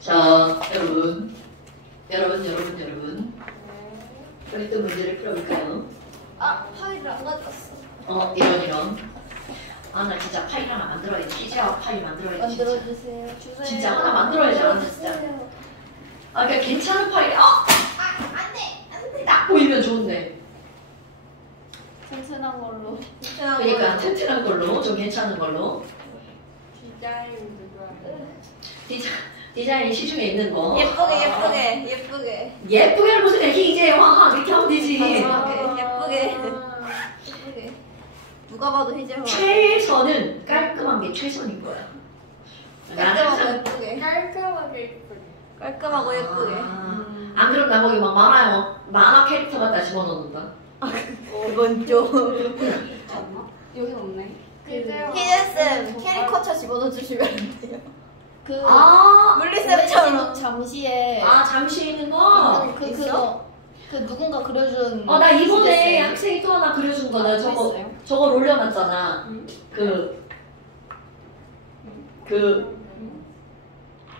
자, 여러분. 우리 또 문제를 풀어볼까요? 아, 파일을 안 가져왔어. 이런. 아, 나 진짜 파일 하나 만들어야지. 희재와 파일 만들어야지. 만들어주세요. 주세요. 진짜 하나 만들어야지, 안 진짜. 아, 그러니까 괜찮은 파일이, 안 돼. 딱 보이면 좋은데. 튼튼한 걸로. 그러니까 튼튼한 걸로, 좀 괜찮은 걸로. 디자인 시중에 있는 거. 예쁘게. 예쁘게는 무슨 희재, 화학 이렇게 하면 되지. 예쁘게. 누가 봐도 희재화. 최선은 깔끔한 게 최선인 거야. 깔끔하고 예쁘게. 안 그럼 나 거기 막 만화 캐릭터 갖다 집어넣는다. 그건 좀. 여긴 없네. 희재쌤 캐리커처 집어넣어주시면 안 돼요? 물리쌤처럼 잠시에 잠시 있는 거? 그 누군가 그려준 나 이번에 학생이 또 하나 그려준 거나 저걸 올려놨잖아.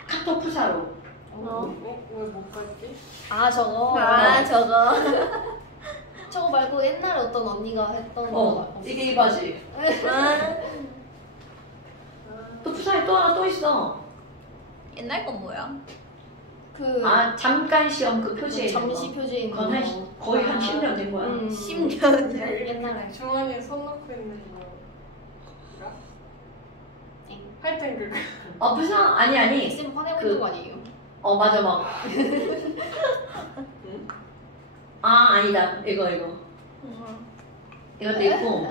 카톡 프사로. 왜 못 갔지? 저거. 저거 말고 옛날에 어떤 언니가 했던 거. 이게 이 바지. 또 프사에 또 하나 또 있어. 옛날 건 뭐야? 잠깐 시험 그 표지에 있는 거. 잠시 표지에 있는 그건 거의 한 10년 된 거야. 10년. 옛날에 중원에 손 놓고 있는 거. 하여튼 그거. 프사 아니. 쌤 화내고 있는 거 아니에요? 맞아 막. 아니다. 이거. 이것도 있고.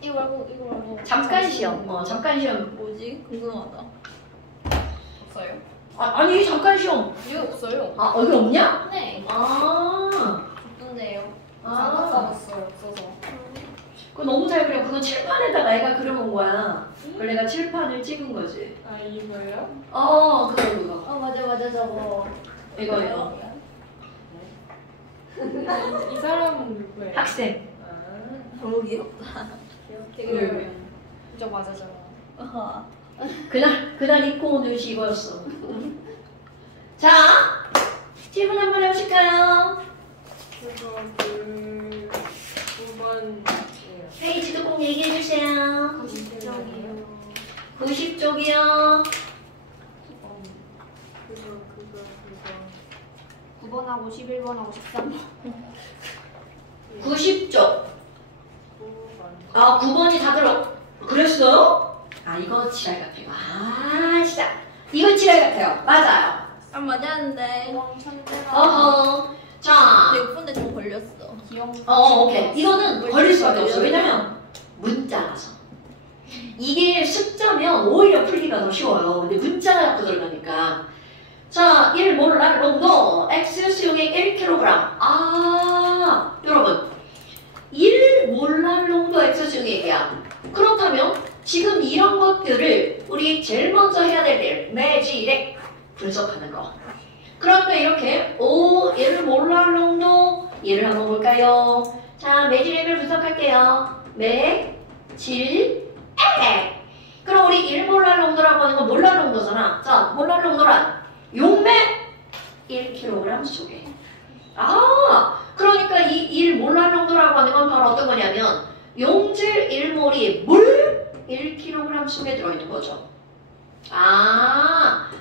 이거 말고. 잠깐 시험. 잠깐 시험. 뭐지? 궁금하다. 없어요? 아니 잠깐 시험. 이거 없어요. 여기 없냐? 네. 없던데요. 아. 없어서. 그거 너무 잘 그려. 그건 칠판에다가 애가 그려놓은 거야. 그걸 내가 칠판을 찍은 거지. 이거요? 그거. 맞아 저거. 이거. 이 사람은 누구예요? 학생. 너무 귀엽다. 되게 저 맞아 저거. 그날 입고 온 옷이 이거였어. 자, 질문 한번 해보실까요? 그거 9번. 페이지도 꼭 얘기해주세요. 90쪽이요. 90쪽이요. 그거. 9번하고 11번하고 13번. 90쪽. 9번. 9번이 다 들어. 그랬어요? 이거 지랄 같아요. 진짜. 이거 지랄 같아요. 맞아요. 맞았는데. 어허. 자. 예쁜데 좀 걸렸어. 오케이. 이거는 걸릴 수밖에 없어. 왜냐면 문자라서. 이게 숫자면 오히려 풀기가 더 쉬워요. 근데 문자가 갖고 들어가니까. 자, 1 몰랄 농도 X 수용액 1kg. 여러분. 1 몰랄 농도 X 수용액이야. 그렇다면 지금 이런 것들을 우리 제일 먼저 해야 될 일, 매질액 분석하는 거. 그러면 이렇게 1 몰랄 농도 얘를 한번 볼까요? 자, 매질액을 분석할게요. 매질액. 그럼 우리 1 몰랄 농도라고 하는 건 몰랄 농도잖아. 자, 몰랄 농도란 용매 1kg 속에. 그러니까 이 1 몰랄 농도라고 하는 건 바로 어떤 거냐면 용질 1몰이 물 1kg 속에 들어있는 거죠.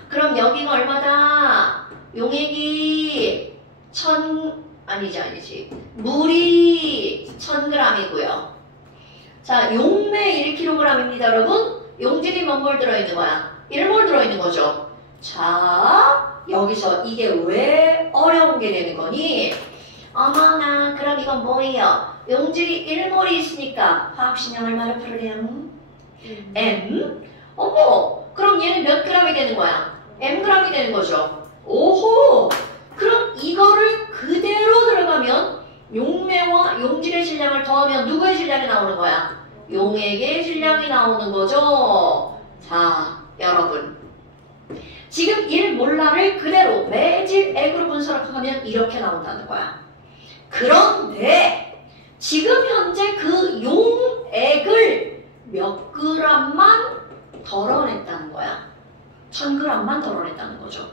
그럼 여기가 얼마다? 용액이 아니지. 물이 1000g이고요. 자, 용매 1kg입니다, 여러분. 용질이 몇 몰 들어있는 거야? 1몰 들어있는 거죠. 자, 여기서 이게 왜 어려운 게 되는 거니? 어머나, 그럼 이건 뭐예요? 용질이 1몰이 있으니까 화학식량 얼마를 풀으렴? M? 그럼 얘는 몇 g이 되는 거야? mg이 되는 거죠. 오호! 그럼 이거를 그대로 들어가면 용매와 용질의 질량을 더하면 누구의 질량이 나오는 거야? 용액의 질량이 나오는 거죠. 자, 여러분. 지금 1몰랄을 그대로 매질액으로 분석하면 이렇게 나온다는 거야. 그런데 지금 현재 그 용액을 몇 g만 덜어냈다는 거야. 1000g만 덜어냈다는 거죠.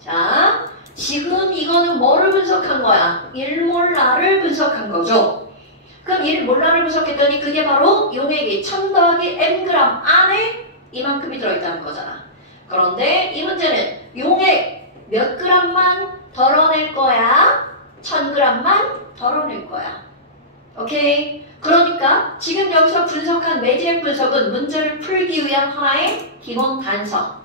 자, 지금 이거는 뭐를 분석한 거야? 1몰라를 분석한 거죠. 그럼 1몰라를 분석했더니 그게 바로 용액이 1000 더하기 mg 안에 이만큼이 들어있다는 거잖아. 그런데 이 문제는 용액 몇 g만 덜어낼 거야? 1000g만 덜어낼 거야. 오케이? 그러니까 지금 여기서 분석한 매지액 분석은 문제를 풀기 위한 하나의 기본 단서.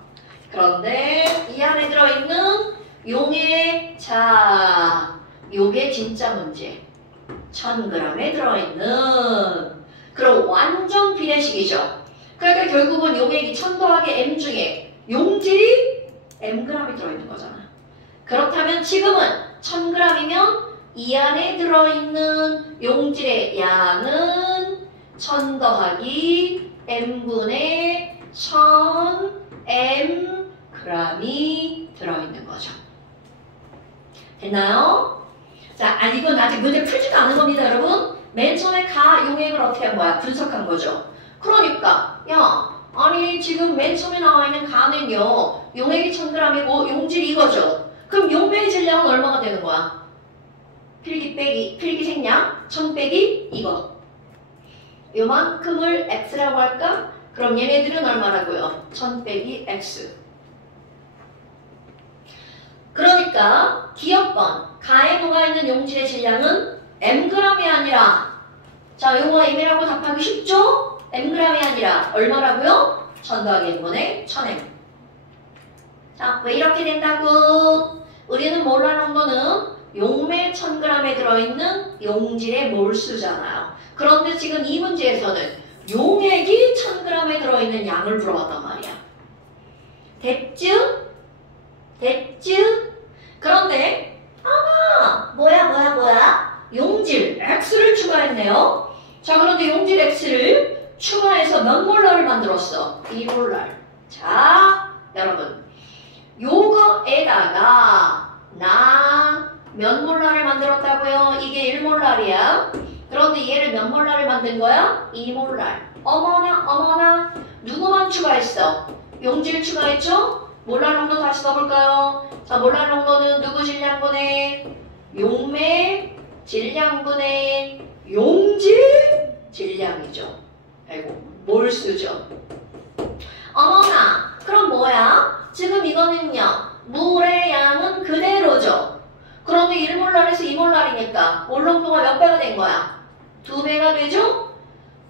그런데 이 안에 들어있는 용액, 자, 요게 진짜 문제. 1000g에 들어있는 그럼 완전 비례식이죠. 그러니까 결국은 용액이 1000 더하기 m 중에 용질이 mg이 들어있는 거잖아. 그렇다면 지금은 1000g이면 이 안에 들어있는 용질의 양은 1000 더하기 m분의 1000 mg이 들어있는 거죠. 됐나요? 자, 이건 아직 문제 풀지도 않은 겁니다, 여러분. 맨 처음에 가 용액을 어떻게 한 거야? 분석한 거죠. 그러니까 야, 아니 지금 맨 처음에 나와 있는 가는요 용액이 1000g이고 용질이 이거죠. 그럼 용매의 질량은 얼마가 되는 거야? 필기 생량 1000 빼기 이거. 요만큼을 x라고 할까? 그럼 얘네들은 얼마라고요? 1000 빼기 x. 그러니까 기억번 가에 녹아 있는 용질의 질량은 mg이 아니라, 자 요거와 m이라고 답하기 쉽죠? mg이 아니라 얼마라고요? 1000 더하기 n분의 1000m. 자, 왜 이렇게 된다고? 우리는 몰라 농도는 용매 1000g에 들어있는 용질의 몰수잖아요. 그런데 지금 이 문제에서는 용액이 1000g에 들어있는 양을 물어봤단 말이야. 됐죠? 됐죠? 그런데 뭐야? 용질 x를 추가했네요. 자, 그런데 용질 x를 추가해서 몇 몰라를 만들었어? 2몰랄. 자, 여러분 요거에다가 나 몇 몰라를 만들었다고요? 이게 1몰랄이야. 그런데 얘를 몇 몰라를 만든 거야? 2몰랄. 어머나 누구만 추가했어? 용질 추가했죠? 몰랄 농도 다시 써볼까요? 자, 몰랄 농도는 누구 질량분의 용매 질량분의 용질 질량이죠. 아이고, 몰수죠. 어머나, 그럼 뭐야? 지금 이거는요, 물의 양은 그대로죠. 그런데 1몰랄에서 2몰랄이니까 몰 농도가 몇 배가 된 거야? 2배가 되죠?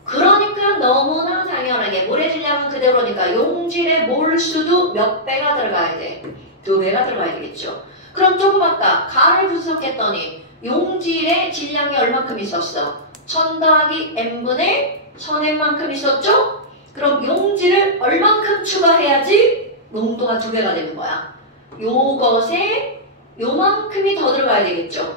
그러니까 너무나 당연하게 물의 질량은 그대로니까 용질의 몰수도 몇 배가 들어가야 돼? 2배가 들어가야 되겠죠. 그럼 조금 아까 가를 분석했더니 용질의 질량이 얼마큼 있었어? 1000 더하기 m분의 1000m만큼 있었죠? 그럼 용질을 얼만큼 추가해야지 농도가 2배가 되는 거야? 요것에 요만큼이 더 들어가야 되겠죠?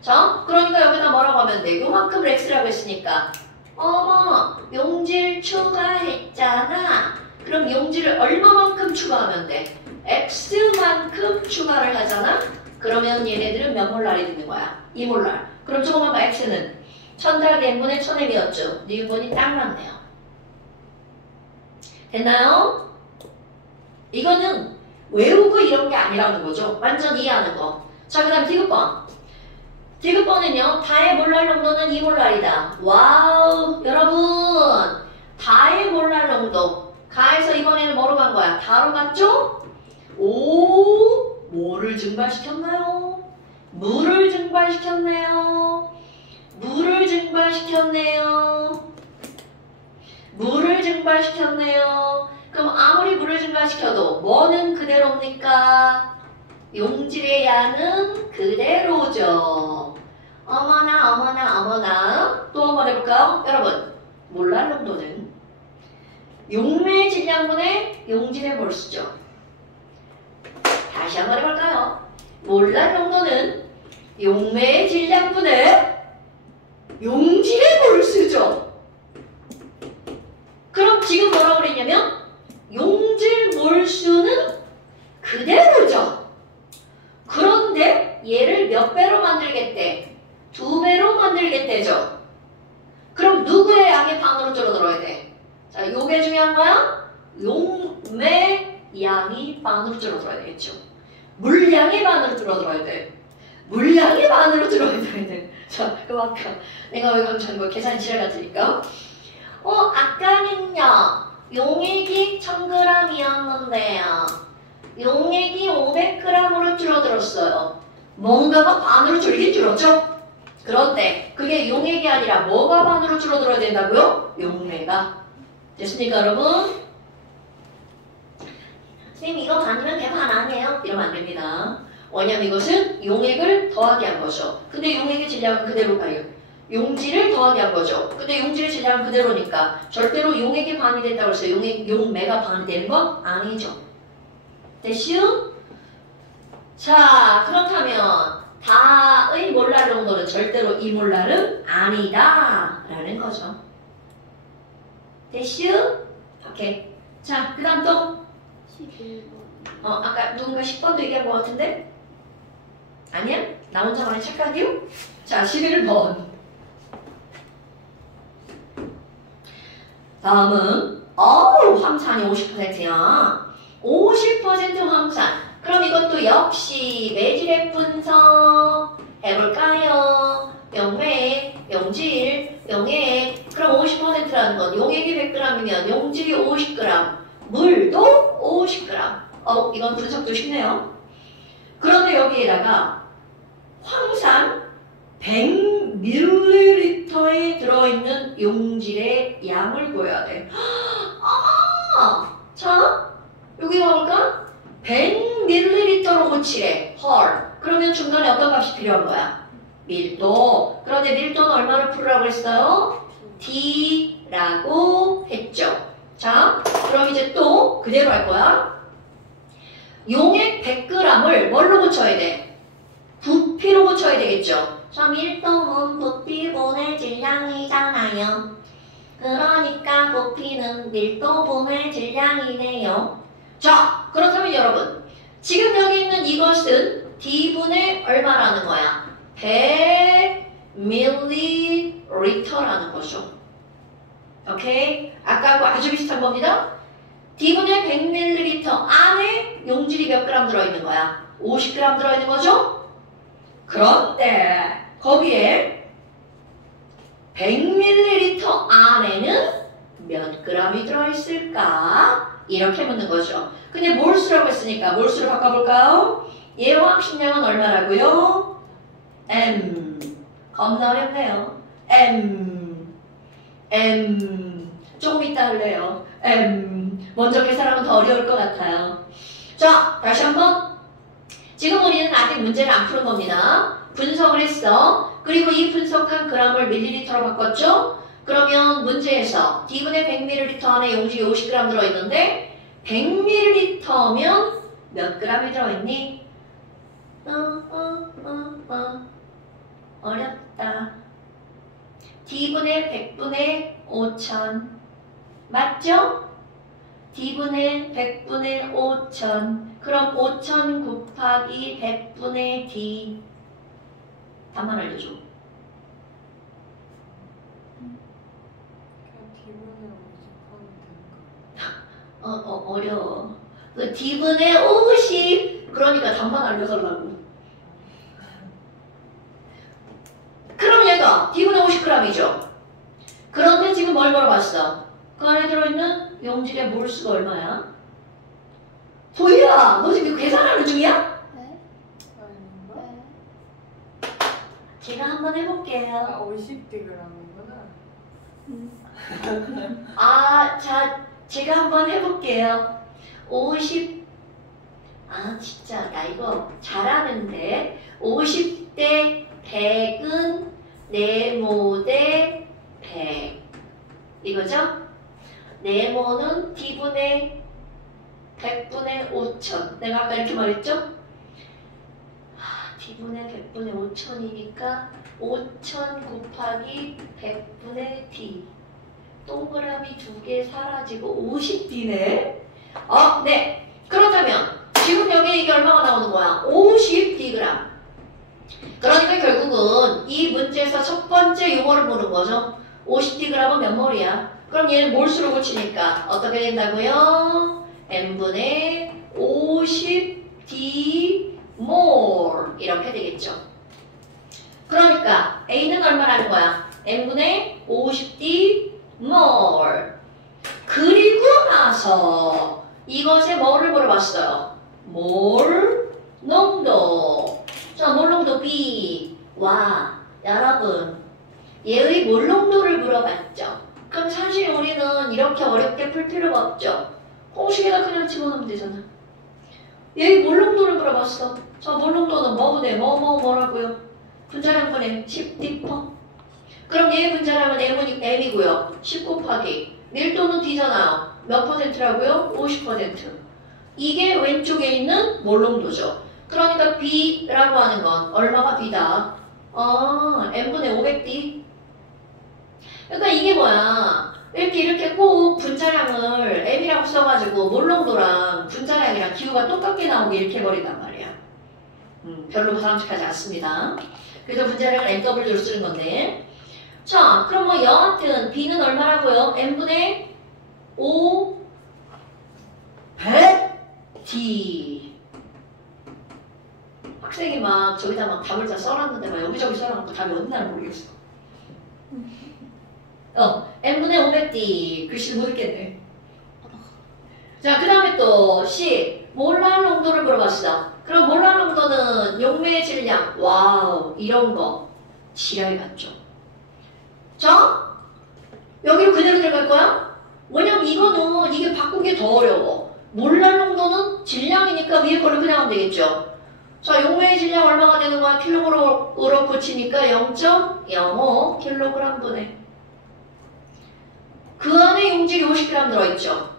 자, 그러니까 여기다 뭐라고 하면 돼? 요만큼을 x라고 했으니까 어머, 용질 추가했잖아. 그럼 용질을 얼마만큼 추가하면 돼? x만큼 추가를 하잖아? 그러면 얘네들은 몇 몰랄이 되는 거야? 2몰랄. 그럼 조금 아까 x는 1000 더하기 n분의 1000m이었죠? 니은분이 딱 맞네요. 됐나요? 이거는 외우고 이런 게 아니라는 거죠. 완전 이해하는 거. 자, 그 다음 디귿번. 디귿번은요, 다의 몰랄 농도는 2몰랄이다. 와우, 여러분. 다의 몰랄 농도. 가에서 이번에는 뭐로 간 거야? 다로 갔죠? 오, 뭐를 증발시켰나요? 물을 증발시켰네요. 물을 증발시켰네요. 그럼 아무리 물을 증발시켜도 뭐는 그대로입니까? 용질의 양은 그대로죠. 어머나. 또 한번 해볼까요? 여러분, 몰랄 농도는 용매의 질량분의 용질의 몰수죠. 다시 한번 해볼까요? 몰랄 농도는 용매의 질량분의 용질의 몰수죠. 그럼 지금 뭐라고 그랬냐면 용질 몰수는 그대로죠. 그런데 얘를 몇 배로 만들겠대? 2배로 만들겠대죠. 그럼 누구의 양이 반으로 줄어들어야 돼? 자, 요게 중요한 거야? 용매 양이 반으로 줄어들어야 되겠죠. 물량이 반으로 줄어들어야 돼. 물량이 반으로 줄어들어야 돼. 자, 그만큼 내가 왜 감탄 거 계산 지랄 같으니까. 아까는요 용액이 1000g이었는데요. 용액이 500g으로 줄어들었어요. 뭔가가 반으로 줄긴 줄었죠? 그런데 그게 용액이 아니라 뭐가 반으로 줄어들어야 된다고요? 용매가. 됐습니까 여러분? 선생님 이거 반이면 걔 반 아니에요? 이러면 안 됩니다. 왜냐면 이것은 용액을 더하게 한 거죠. 근데 용액의 질량은 그대로 가요. 용질을 더하게 한 거죠. 근데 용질의 질량은 그대로니까 절대로 용액이 반이 됐다고 해서 용매가 반이 되는 건 아니죠. 됐슈? 자, 그렇다면 다의 몰랄 농도는 절대로 이 몰랄은 아니다 라는 거죠. 됐슈? 오케이. 자, 그 다음 또 11번. 아까 누군가 10번도 얘기한 것 같은데? 아니야? 나 혼자만의 착각이요? 자, 11번. 다음은 황산이 50%야. 50% 황산. 그럼 이것도 역시 매질액 분석 해볼까요? 용매, 용질, 용액. 그럼 50%라는 건 용액이 100g이면 용질이 50g, 물도 50g. 이건 분석도 쉽네요. 그런데 여기에다가 황산 100ml에 들어있는 용질의 양을 구해야 돼. 자, 여기 와볼까? 100ml로 고치래. 헐. 그러면 중간에 어떤 값이 필요한 거야? 밀도. 그런데 밀도는 얼마를 풀으라고 했어요? D라고 했죠. 자, 그럼 이제 또 그대로 할 거야. 용액 100g을 뭘로 고쳐야 돼? 부피로 고쳐야 되겠죠. 자, 밀도는 부피분의 질량이잖아요. 그러니까 부피는 밀도분의 질량이네요. 자, 그렇다면 여러분, 지금 여기 있는 이것은 D분의 얼마라는 거야? 100ml라는 거죠. 오케이? 아까하고 아주 비슷한 겁니다. D분의 100ml 안에 용질이 몇 그램 들어있는 거야? 50g 들어있는 거죠? 그런데 거기에 100ml 안에는 몇 g이 들어있을까? 이렇게 묻는 거죠. 근데 몰수라고 했으니까 몰수로 바꿔볼까요? 얘와 합식량은 얼마라고요? M. 겁나 어렵네요. M. 조금 이따 할래요. 먼저 계산하면 더 어려울 것 같아요. 자, 다시 한번. 지금 우리는 아직 문제를 안 푸는 겁니다. 분석을 했어. 그리고 이 분석한 g을 밀리리터로 바꿨죠? 그러면 문제에서 D분의 100ml 안에 용질이 50g 들어있는데 100ml면 몇 g이 들어있니? 어렵다. D분의 100분의 5000 맞죠? D분의 100분의 5000 그럼 5000 곱하기 100분의 D 답만 알려줘. 그냥 기분으로 모집하면 될까? 어려워. 그 D분의 50 그러니까 답만 알려달라고. 그럼 얘가 D분의 50g이죠. 그런데 지금 뭘 물어봤어? 그 안에 들어있는 용질의 몰수가 얼마야? 도희야, 너 지금 계산하는 중이야? 네? 아닌가? 네. 제가 한번 해볼게요. 50g이구나. 자, 제가 한번 해볼게요. 50, 진짜, 나 이거 잘하는데. 50대 100은 네모대 100. 이거죠? 네모는 D분의 100분의 5000. 내가 아까 이렇게 말했죠? D분의 100분의 5000이니까 5000 곱하기 100분의 D. 동그라미 2개 사라지고 50D네. 네. 그렇다면 지금 여기 이게 얼마가 나오는 거야? 50Dg. 그러니까 결국은 이 문제에서 첫 번째 용어를 보는 거죠. 50Dg은 몇 몰이야? 그럼 얘는 몰수로 고치니까 어떻게 된다고요? n분의 50d 몰 이렇게 되겠죠. 그러니까 A는 얼마라는 거야? n분의 50d 몰. 그리고 나서 이것의 뭐를 물어봤어요? 몰 농도. 자, 몰 농도 B. 와, 여러분. 얘의 몰 농도를 물어봤죠. 그럼 사실 우리는 이렇게 어렵게 풀 필요가 없죠. 공식에다 그냥 집어넣으면 되잖아. 얘의 몰 농도를 물어봤어. 자, 몰 농도는 뭐분의 뭐라고요? 분자량분의 10D%. 그럼 얘의 분자량은 M이고요. 10 곱하기 밀도는 D잖아요. 몇 퍼센트라고요? 50%. 이게 왼쪽에 있는 몰 농도죠. 그러니까 B라고 하는 건 얼마가 B다? M분의 500D. 그러니까 이게 뭐야? 이렇게 꼭 분자량을 M이라고 써가지고 몰 농도랑 분자량이랑 기호가 똑같게 나오게 이렇게 해버린단 말이야. 별로 바람직하지 않습니다. 그래서 분자량을 NW로 쓰는 건데. 자, 그럼 뭐 여하튼 B는 얼마라고요? M분의 5 100D. 학생이 막 저기다 막 답을 다 써놨는데 막 여기저기 써놔갖고 답이 어디 나를 모르겠어. n분의 500D. 글씨를 못 읽겠네. 자, 그 다음에 또 C. 몰랄 농도를 물어봤어. 그럼 몰랄 농도는 용매의 질량. 와우, 이런 거. 지랄 같죠. 자, 여기로 그대로 들어갈 거야? 왜냐면 이거는 이게 바꾸기 더 어려워. 몰랄 농도는 질량이니까 위에 걸로 그냥 하면 되겠죠. 자, 용매의 질량 얼마가 되는 거야? 킬로그램으로 고치니까 0.05 킬로그램 분의. 그 안에 용질이 50g 들어있죠.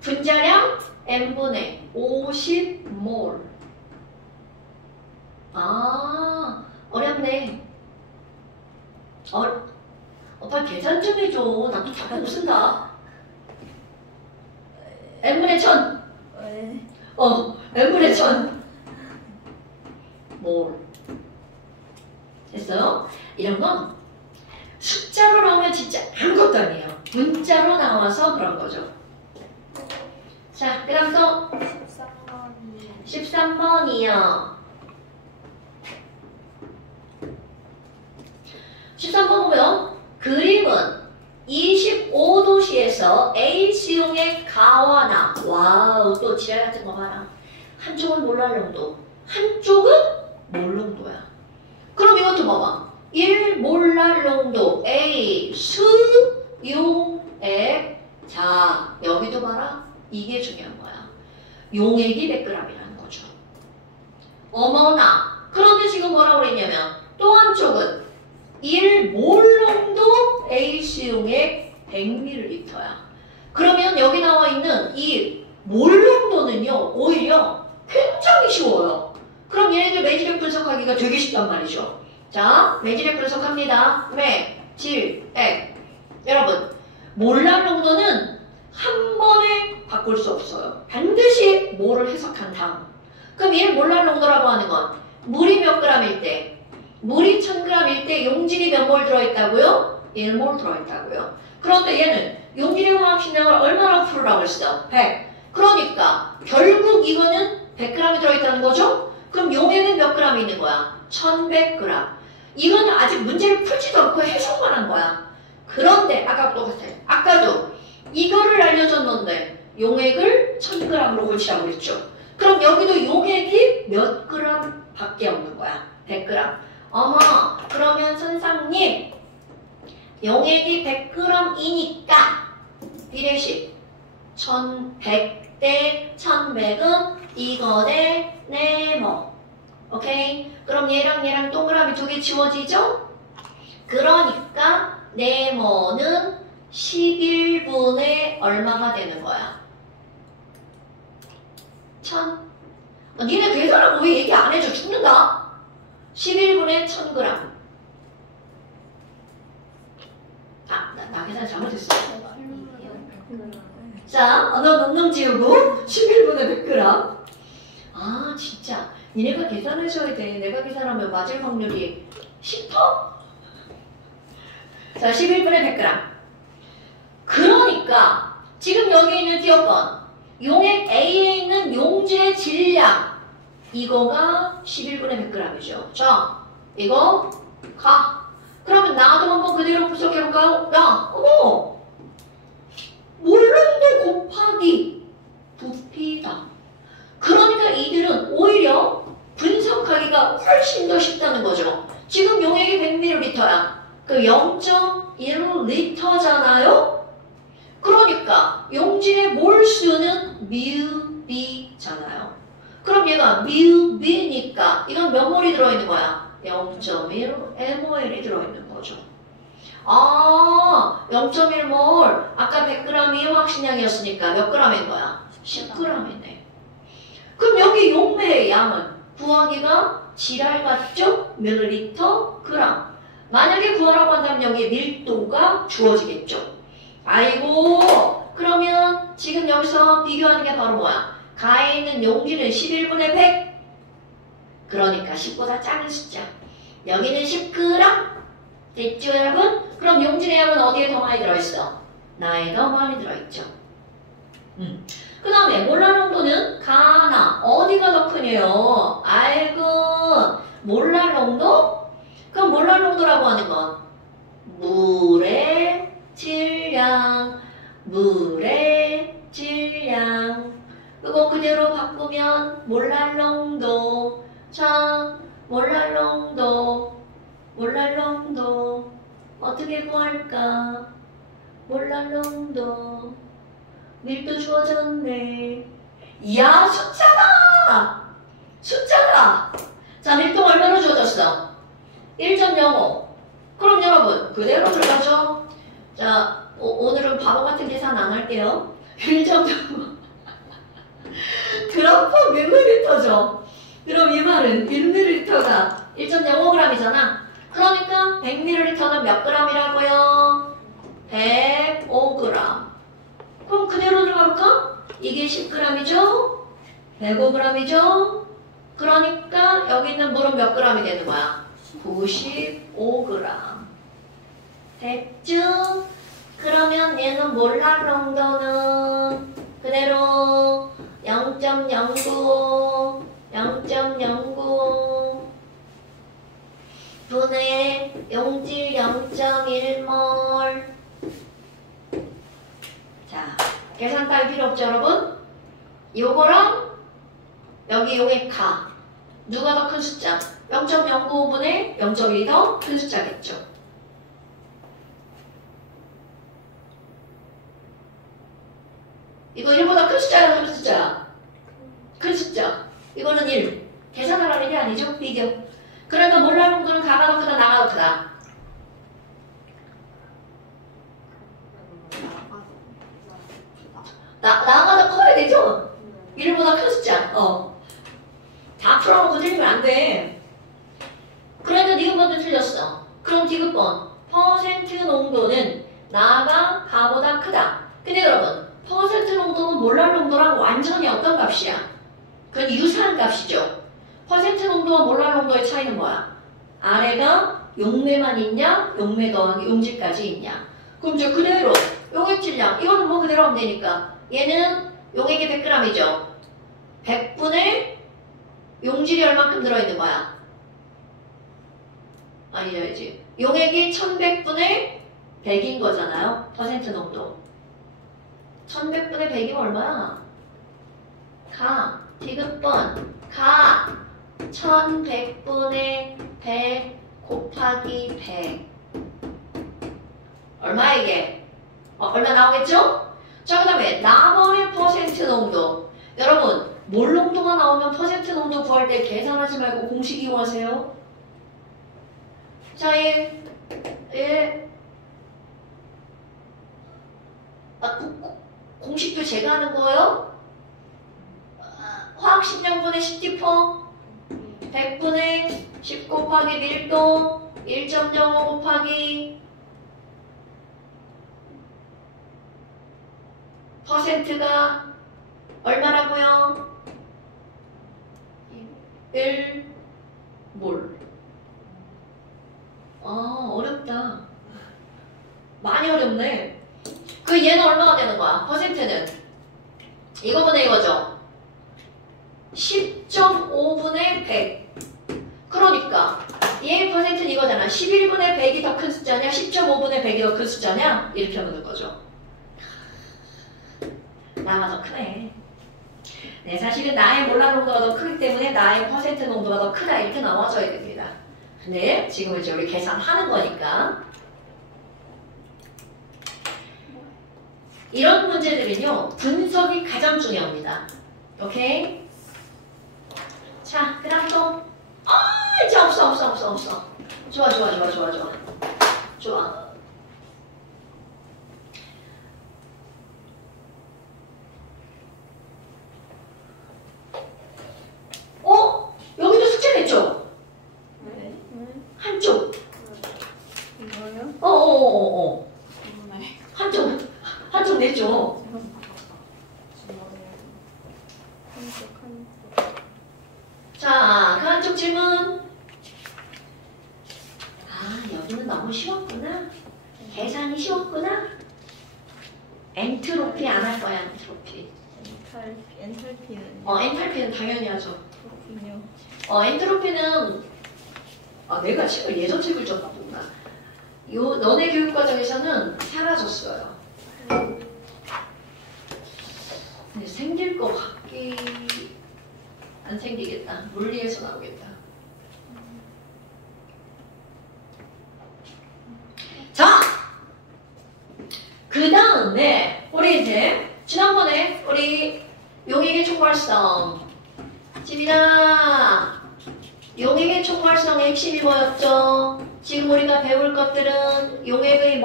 분자량 n분의 50몰. 아, 어렵네. 오빠 계산 좀 해줘. 나도 답 못 쓴다. n분의 1000. 왜? n분의 1000. 몰. 됐어요? 이런 건 숫자로 나오면 진짜 아무것도 아니에요. 문자로 나와서 그런 거죠. 자, 그 다음 또 13번이요. 13번 보면 그림은 25도시에서 A 수용의 가와나. 와우, 또 지랄 같은 거 봐라. 한쪽은 몰랄 농도, 한쪽은 몰 농도야. 그럼 이것도 봐봐. 1몰랄 농도 A 수용액. 자, 여기도 봐라. 이게 중요한 거야. 용액이 100g이라는 거죠. 어머나. 그런데 지금 뭐라고 그랬냐면 또 한쪽은 1몰 농도 A 수용액 100ml야. 그러면 여기 나와 있는 이 몰 농도는요, 오히려 굉장히 쉬워요. 그럼 얘네들 매질액 분석하기가 되게 쉽단 말이죠. 자, 매질액 분석합니다. 매질액. 여러분, 몰랄 농도는 한 번에 바꿀 수 없어요. 반드시 몰을 해석한 다음. 그럼 얘를 몰랄 농도라고 하는 건 물이 몇 g일 때, 물이 1000g일 때 용질이 몇 몰 들어있다고요? 1몰 들어있다고요. 그런데 얘는 용질의 화학식량을 얼마나 풀으라고 했어? 100. 그러니까 결국 이거는 100g이 들어있다는 거죠? 그럼 용액은 몇 g 있는 거야? 1100g. 이거는 아직 문제를 풀지도 않고 해석만 한 거야. 그런데 아까 똑같아요. 아까도 이거를 알려줬는데 용액을 1000g으로 고치라고 그랬죠. 그럼 여기도 용액이 몇 g 밖에 없는 거야? 100g. 어머, 그러면 선생님 용액이 100g이니까 비례식 1100 대 1100은 이거 대 네모. 오케이? 그럼 얘랑 동그라미 두 개 지워지죠? 그러니까 네모는 11분의 얼마가 되는 거야? 1000. 니네 계산하고 왜 얘기 안 해줘? 죽는다. 11분의 1000g. 나 계산 잘못했어. 자, 넌 지우고 11분의 100g. 아, 진짜. 니네가 계산해줘야 돼. 내가 계산하면 맞을 확률이 10%? 자, 11분의 100g. 그러니까 지금 여기 있는 기억번 용액 A에 있는 용지의 질량 이거가 11분의 100g이죠. 자, 이거 가. 그러면 나도 한번 그대로 분석해볼까요? 야, 어머! 몰란도 곱하기 부피다. 그러니까 이들은 오히려 분석하기가 훨씬 더 쉽다는 거죠. 지금 용액이 100ml야. 그 0.1L잖아요? 그러니까 용질의 몰수는 μB잖아요. 그럼 얘가 μB니까 이건 몇 몰이 들어있는 거야? 0.1mol이 들어있는 거죠. 아, 0.1몰. 아까 100g이 확신량이었으니까 몇 g인 거야? 10g이네. 그럼 여기 용매의 양은 구하기가 지랄 같죠? 밀리리터 그램. 만약에 구하라고 한다면 여기 밀도가 주어지겠죠. 아이고, 그러면 지금 여기서 비교하는 게 바로 뭐야? 가에 있는 용지는 11분의 100. 그러니까 10보다 작은 숫자. 여기는 10g. 됐죠, 여러분? 그럼 용질의 양은 어디에 더 많이 들어있어? 나에 더 많이 들어있죠. 그 다음에 몰랄 농도는 가나 어디가 더 크네요? 아이고, 몰랄 농도? 그럼 몰랄 농도라고 하는 건 물의 질량, 물의 질량. 그거 그대로 바꾸면 몰랄 농도. 자, 몰랄 농도. 몰랄 농도. 어떻게 구할까? 몰랄 농도. 밀도 주어졌네. 이야, 숫자다! 숫자다! 자, 밀도 얼마로 주어졌어? 1.05. 그럼 여러분, 그대로 들어가죠? 자, 오늘은 바보 같은 계산 안 할게요. 1.05. 그럼 100ml죠. 그럼 이 말은 1ml가 1.05g이잖아. 그러니까 100ml는 몇 g이라고요? 105g. 그럼 그대로 들어갈까? 이게 10g이죠? 105g이죠? 그러니까 여기 있는 물은 몇 g이 되는 거야? 95g. 됐죠? 그러면 얘는 몰랄 농도는 그대로 0.09 분의 용질 0.1몰. 자, 계산 따위 필요 없죠, 여러분? 요거랑 여기 용의 가. 누가 더 큰 숫자? 0.09분의 0.1이 더 큰 숫자겠죠. 이거 1보다 큰 숫자야, 큰 숫자야? 큰 숫자. 이거는 1. 계산하라는 게 아니죠? 비교. 그러니까 몰랄 농도는 가가 더 크다, 나가 더 크다. 나가 더 커야 되죠? 1보다 큰 숫자. 다 풀어놓고 틀리면 안 돼. 그러니까 니은번도 틀렸어. 그럼 디귿번. 퍼센트 농도는 나가 가보다 크다. 근데 여러분, 퍼센트 농도는 몰랄 농도랑 완전히 어떤 값이야? 그건 유사한 값이죠. 퍼센트 농도와 몰랄 농도의 차이는 뭐야? 아래가 용매만 있냐? 용매 더하기 용질까지 있냐? 그럼 이제 그대로 용액 질량. 이거는 뭐 그대로 하면 되니까. 얘는 용액이 100g이죠. 100분의 용질이 얼만큼 들어있는 거야? 아니지. 용액이 1100분의 100인 거잖아요. 퍼센트 농도. 1100분의 100이면 얼마야? 가. 디귿번. 가. 1100분의 100 곱하기 100. 얼마 이게? 얼마 나오겠죠? 자, 그 다음에 나머지 퍼센트 농도. 여러분, 몰 농도가 나오면 퍼센트 농도 구할 때 계산하지 말고 공식 이용하세요. 자, 공식도 제가 하는 거예요? 화학식량분의 10D4 100분의 10 곱하기 밀도 1.05 곱하기 퍼센트가 얼마라고요? 1몰. 어렵다. 많이 어렵네. 그 얘는 얼마가 되는 거야? 퍼센트는 이거분의 이거죠. 10.5분의 100. 그러니까 얘 퍼센트는 이거잖아. 11분의 100이 더 큰 숫자냐? 10.5분의 100이 더 큰 숫자냐? 이렇게 하는 거죠. 나가 더 크네. 네, 사실은 나의 몰락 농도가 더 크기 때문에 나의 퍼센트 농도가 더 크다 이렇게 나와줘야 됩니다. 근데 지금 이제 우리 계산하는 거니까 이런 문제들은요 분석이 가장 중요합니다. 오케이? 자, 그 다음 또 이제 없어. 좋아. 여기도 숙제 냈죠? 네? 한쪽. 이거요? 네. 한쪽 냈죠? 자, 그 한쪽 질문. 여기는 너무 쉬웠구나. 계산이 쉬웠구나. 엔트로피 안 할 거야, 엔트로피. 엔탈피는 엔탈피는 당연히 하죠. 그렇군요. 엔트로피는 내가 책을 예전 책을 줬나 보구나. 너네 교육 과정에서는 사라졌어요. 근데 생길 것 같기 안 생기겠다. 물리에서 나오겠다. 자, 그 다음에 우리 이제 지난번에 우리 용액의 총괄성 집이다. 용액의 총괄성의 핵심이 뭐였죠? 지금 우리가 배울 것들은 용액의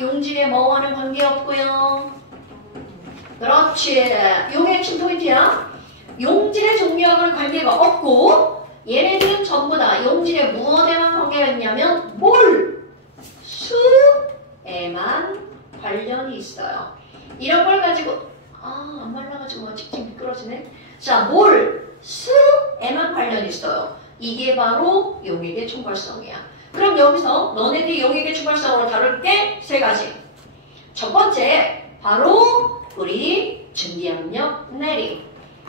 용질의 뭐와는 관계없고요. 그렇지. 용의 핵심 포인트야. 용질의 종류하고는 관계가 없고 얘네들은 전부 다 용질의 무엇에만 관계가 있냐면 몰, 수에만 관련이 있어요. 이런 걸 가지고 안 말라가지고 직접 미끄러지네. 자, 몰, 수에만 관련이 있어요. 이게 바로 용액의 총괄성이야. 그럼 여기서 너네들이 용액의 총괄성으로 다룰 게 세 가지. 첫 번째 바로 우리 증기압력 내림.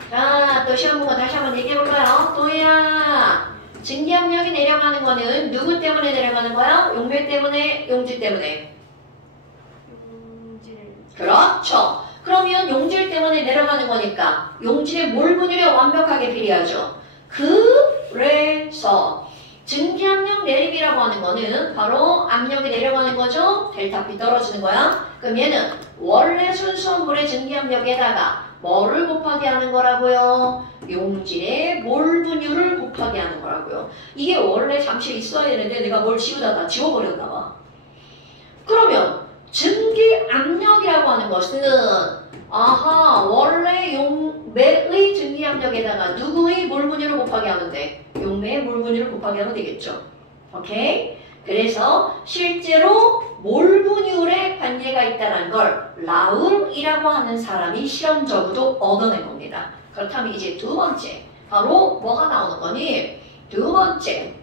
자, 또 시험 보고 다시 한번 얘기해볼까요? 도희야, 증기압력이 내려가는 거는 누구 때문에 내려가는 거야? 용매 때문에, 용질 때문에? 용질. 그렇죠. 그러면 용질 때문에 내려가는 거니까 용질의 몰 분율이 완벽하게 비례하죠. 그래서 증기압력 내림이라고 하는 거는 바로 압력이 내려가는 거죠. 델타 P 떨어지는 거야. 그럼 얘는 원래 순수한 물의 증기압력에다가 뭐를 곱하게 하는 거라고요? 용질의 몰 분율을 곱하게 하는 거라고요. 이게 원래 잠시 있어야 되는데 내가 뭘 지우다 다 지워버렸나 봐. 그러면 증기압력이라고 하는 것은 원래 용매의 증기압력에다가 누구의 몰 분율을 곱하게 하면 돼? 용매의 몰 분율을 곱하게 하면 되겠죠. 오케이? 그래서 실제로 몰 분율에 관계가 있다는 걸 라울이라고 하는 사람이 실험적으로 얻어낸 겁니다. 그렇다면 이제 두 번째, 바로 뭐가 나오는 거니? 두 번째,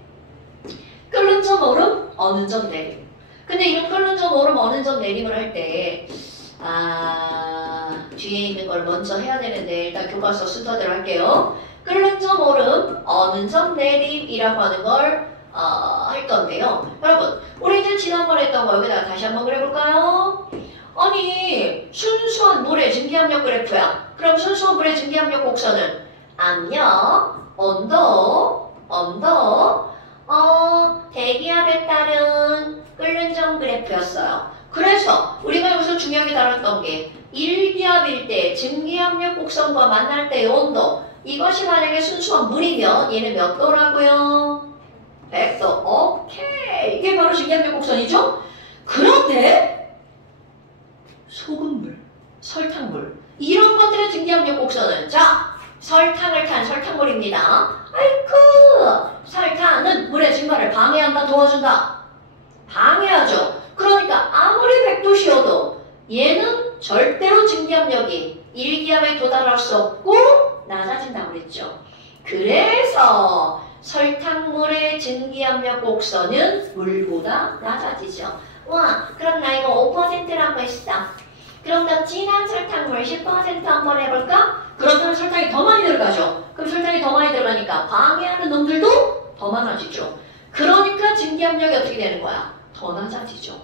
끓는 점 오름, 어느 점 내림. 근데 이런 끓는 점 오름, 어느 점 내림을 할 때 뒤에 있는 걸 먼저 해야 되는데 일단 교과서 순서대로 할게요. 끓는 점 오름, 어느 점 내림이라고 하는 걸 할 건데요. 여러분, 우리 이제 지난번에 했던 거 여기다가 다시 한번 그려볼까요? 아니, 순수한 물의 증기압력 그래프야. 그럼 순수한 물의 증기압력 곡선은 압력, 온도, 대기압에 따른 끓는 점 그래프였어요. 그래서 우리가 여기서 중요하게 다뤘던 게 1기압일 때 증기압력 곡선과 만날 때의 온도, 이것이 만약에 순수한 물이면 얘는 몇 도라고요? 100도. 오케이. 이게 바로 증기압력 곡선이죠? 그런데 소금물, 설탕물 이런 것들의 증기압력 곡선은 설탕을 탄 설탕물입니다. 아이쿠! 설탕은 물의 증발을 방해한다, 도와준다? 방해하죠. 그러니까 아무리 100도씨여도 얘는 절대로 증기압력이 1기압에 도달할 수 없고 낮아진다고 그랬죠. 그래서 설탕물의 증기압력 곡선은 물보다 낮아지죠. 와, 그럼 나 이거 5%라고 했어. 그럼 더 진한 설탕물 10% 한번 해볼까? 그러면 설탕이 더 많이 들어가죠. 그럼 설탕이 더 많이 들어가니까 방해하는 놈들도 더 많아지죠. 그러니까 증기압력이 어떻게 되는 거야? 더 낮아지죠.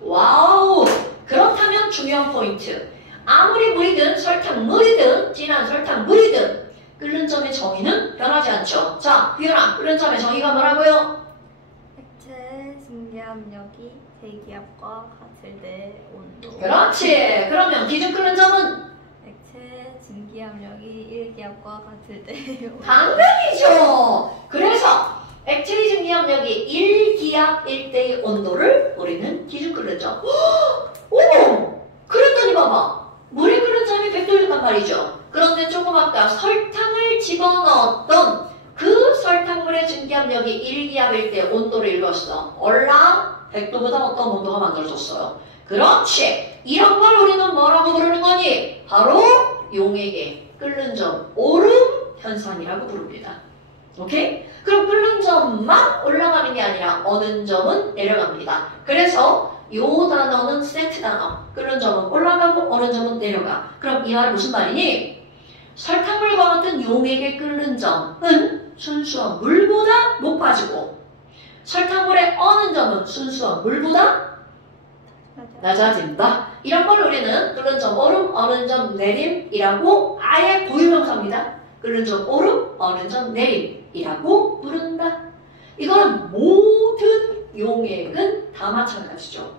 와우! 그렇다면 중요한 포인트. 아무리 물이든 설탕물이든 진한 설탕물이든 끓는 점의 정의는 변하지 않죠. 자, 휘연아, 끓는 점의 정의가 뭐라고요? 액체 증기압력이 대기압과 같을 때 온도. 그렇지. 그러면 기준 끓는 점은 액체 증기압력이 1기압과 같을 때 온도. 당연이죠. 그래서 액체 증기압력이 1기압일 때의 온도를 우리는 기준 끓는 점. 오! 그랬더니 봐봐. 물에 끓는 점이 100도였단 말이죠. 그런데 조금 아까 설탕을 집어넣었던 그 설탕물의 증기압력이 1기압일 때 온도를 읽었어. 얼라 100도보다 어떤 온도가 만들어졌어요. 그렇지. 이런 걸 우리는 뭐라고 부르는 거니? 바로 용액의 끓는 점 오름 현상이라고 부릅니다. 오케이? 그럼 끓는 점만 올라가는 게 아니라 어는 점은 내려갑니다. 그래서 요 단어는 세트 단어. 끓는 점은 올라가고 어는 점은 내려가. 그럼 이 말 무슨 말이니? 설탕물과 같은 용액의 끓는 점은 순수한 물보다 높아지고 설탕물의 어는 점은 순수한 물보다 낮아진다. 이런 걸 우리는 끓는 점 오름, 어는 점 내림이라고 아예 고유명사입니다. 끓는 점 오름, 어는 점 내림이라고 부른다. 이거는 모든 용액은 다 마찬가지죠.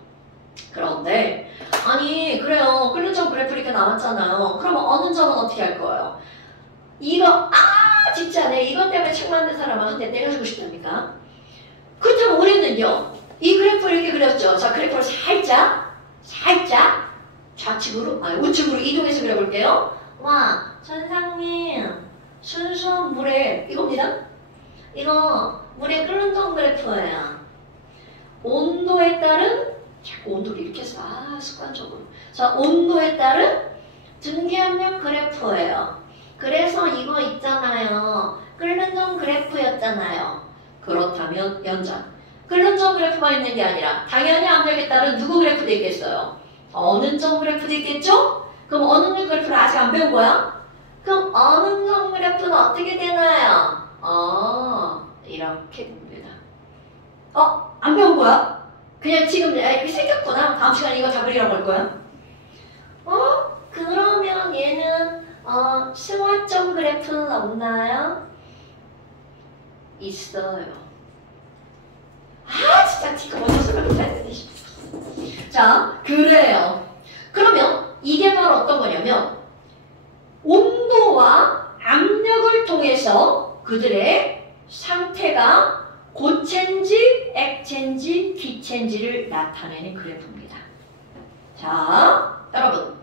그런데 아니 그래요. 끓는 점 그래프 이렇게 나왔잖아요. 그러면 어는 점은 어떻게 할 거예요? 이거 진짜 내 이것 때문에 책 만든 사람한테 때려주고 싶답니까? 그렇다면 우리는요. 이 그래프를 이렇게 그렸죠. 자, 그래프를 살짝 좌측으로, 우측으로 이동해서 그려볼게요. 와, 선생님, 순수한 물에, 이겁니다. 이거 물에 끓는 점 그래프예요. 온도에 따른, 자꾸 온도를 이렇게 써. 습관적으로. 자, 온도에 따른 증기압력 그래프예요. 그래서 이거 있잖아요. 끓는 점 그래프였잖아요. 그렇다면 연장. 끓는 점 그래프가 있는 게 아니라 당연히 압력에 따른 누구 그래프도 있겠어요? 어는 점 그래프도 있겠죠? 그럼 어는 점 그래프를 아직 안 배운 거야? 그럼 어는 점 그래프는 어떻게 되나요? 이렇게 됩니다. 안 배운 거야? 그냥 지금 이렇게 생겼구나. 다음 시간에 이거 다 그리라고 할 거야? 그러면 얘는 승화점 그래프는 없나요? 있어요. 진짜 지금 먼저 설명해야 되네. 자, 그래요. 그러면 이게 바로 어떤 거냐면 온도와 압력을 통해서 그들의 상태가 고체인지 액체인지 기체인지를 나타내는 그래프입니다. 자, 여러분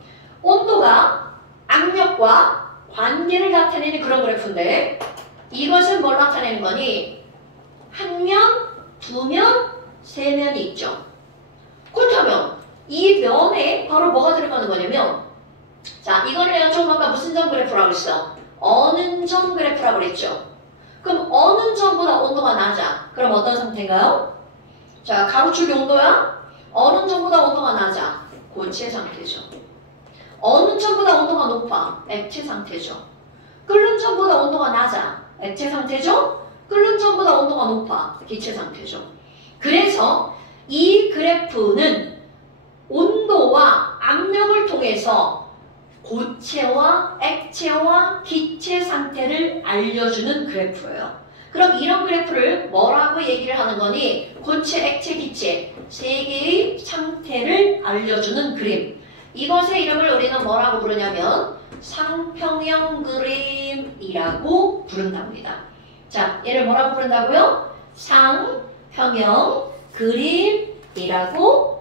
온도가 압력과 관계를 나타내는 그런 그래프인데 이것은 뭘 나타내는 거니? 한 면, 두 면, 세 면이 있죠. 그렇다면 이 면에 바로 뭐가 들어가는 거냐면 자, 이거를 내가 조금 아까 무슨 점 그래프라고 했어? 어는 점 그래프라고 그랬죠. 그럼 어는 점보다 온도가 낮아. 그럼 어떤 상태인가요? 자, 가로축이 온도야? 어는 점보다 온도가 낮아. 고체 상태죠. 어는 점보다 온도가 높아. 액체 상태죠. 끓는 점보다 온도가 낮아. 액체 상태죠. 끓는 점보다 온도가 높아. 기체 상태죠. 그래서 이 그래프는 온도와 압력을 통해서 고체와 액체와 기체 상태를 알려주는 그래프예요. 그럼 이런 그래프를 뭐라고 얘기를 하는 거니? 고체, 액체, 기체 세 개의 상태를 알려주는 그림. 이것의 이름을 우리는 뭐라고 부르냐면 상평형 그림이라고 부른답니다. 자, 얘를 뭐라고 부른다고요? 상평형 그림이라고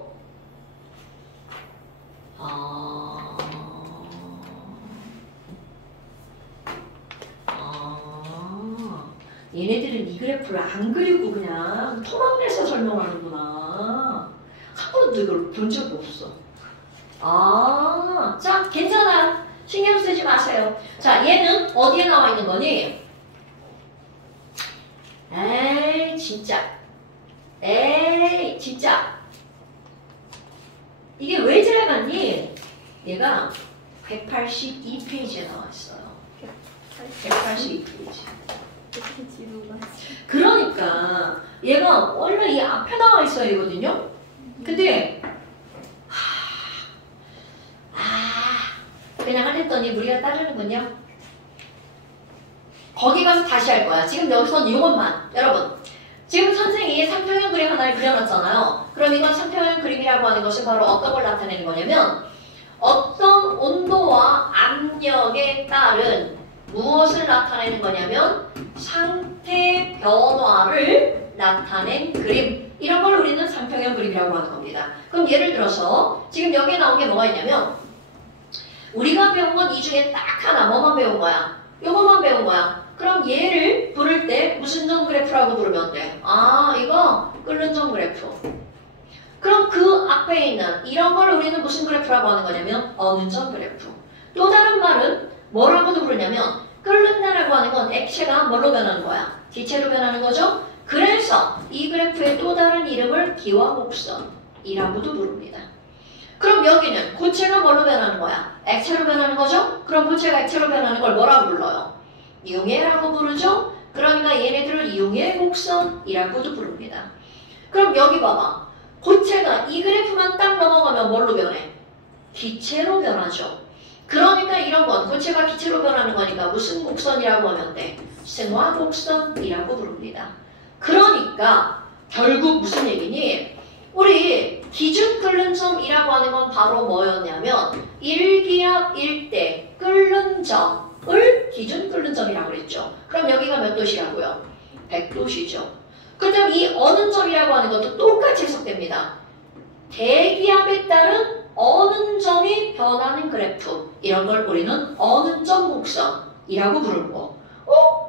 얘네들은 이 그래프를 안 그리고 그냥 토막내서 설명하는구나. 한 번도 이걸 본 적이 없어. 자, 괜찮아. 신경 쓰지 마세요. 자, 얘는 어디에 나와 있는 거니? 에이, 진짜. 이게 왜 지나갔니? 얘가 182페이지에 나와 있어요. 182페이지. 이렇게 지루가. 그러니까 얘가 원래 이 앞에 나와 있어야 되거든요. 근데 그냥 하랬더니 우리가 따르는군요. 거기 가서 다시 할 거야. 지금 여기선 이것만. 여러분, 지금 선생님이 상평형 그림 하나를 그려놨잖아요. 그럼 이건 상평형 그림이라고 하는 것은 바로 어떤 걸 나타내는 거냐면 어떤 온도와 압력에 따른 무엇을 나타내는 거냐면 상태 변화를 나타낸 그림. 이런 걸 우리는 상평형 그림이라고 하는 겁니다. 그럼 예를 들어서 지금 여기에 나온 게 뭐가 있냐면 우리가 배운 건 이 중에 딱 하나 뭐만 배운 거야? 요거만 배운 거야. 그럼 얘를 부를 때 무슨 점 그래프라고 부르면 돼? 아, 이거 끓는 점 그래프. 그럼 그 앞에 있는 이런 걸 우리는 무슨 그래프라고 하는 거냐면 어느 점 그래프. 또 다른 말은 뭐라고도 부르냐면 끓는다라고 하는 건 액체가 뭘로 변하는 거야? 기체로 변하는 거죠? 그래서 이 그래프의 또 다른 이름을 기와 곡선이라고도 부릅니다. 그럼 여기는 고체가 뭘로 변하는 거야? 액체로 변하는 거죠? 그럼 고체가 액체로 변하는 걸 뭐라고 불러요? 융해라고 부르죠? 그러니까 얘네들을 융해 곡선이라고도 부릅니다. 그럼 여기 봐봐. 고체가 이 그래프만 딱 넘어가면 뭘로 변해? 기체로 변하죠. 그러니까 이런 건 고체가 기체로 변하는 거니까 무슨 곡선이라고 하면 돼? 승화 곡선이라고 부릅니다. 그러니까 결국 무슨 얘기니? 우리 기준 끓는 점이라고 하는 건 바로 뭐였냐면 1기압 1대 끓는 점을 기준 끓는 점이라고 그랬죠. 그럼 여기가 몇 도시라고요? 100도시죠. 그럼 이 어느 점이라고 하는 것도 똑같이 해석됩니다. 대기압에 따른 어느 점이 변하는 그래프. 이런 걸 우리는 어느 점 곡선이라고 부르는 거.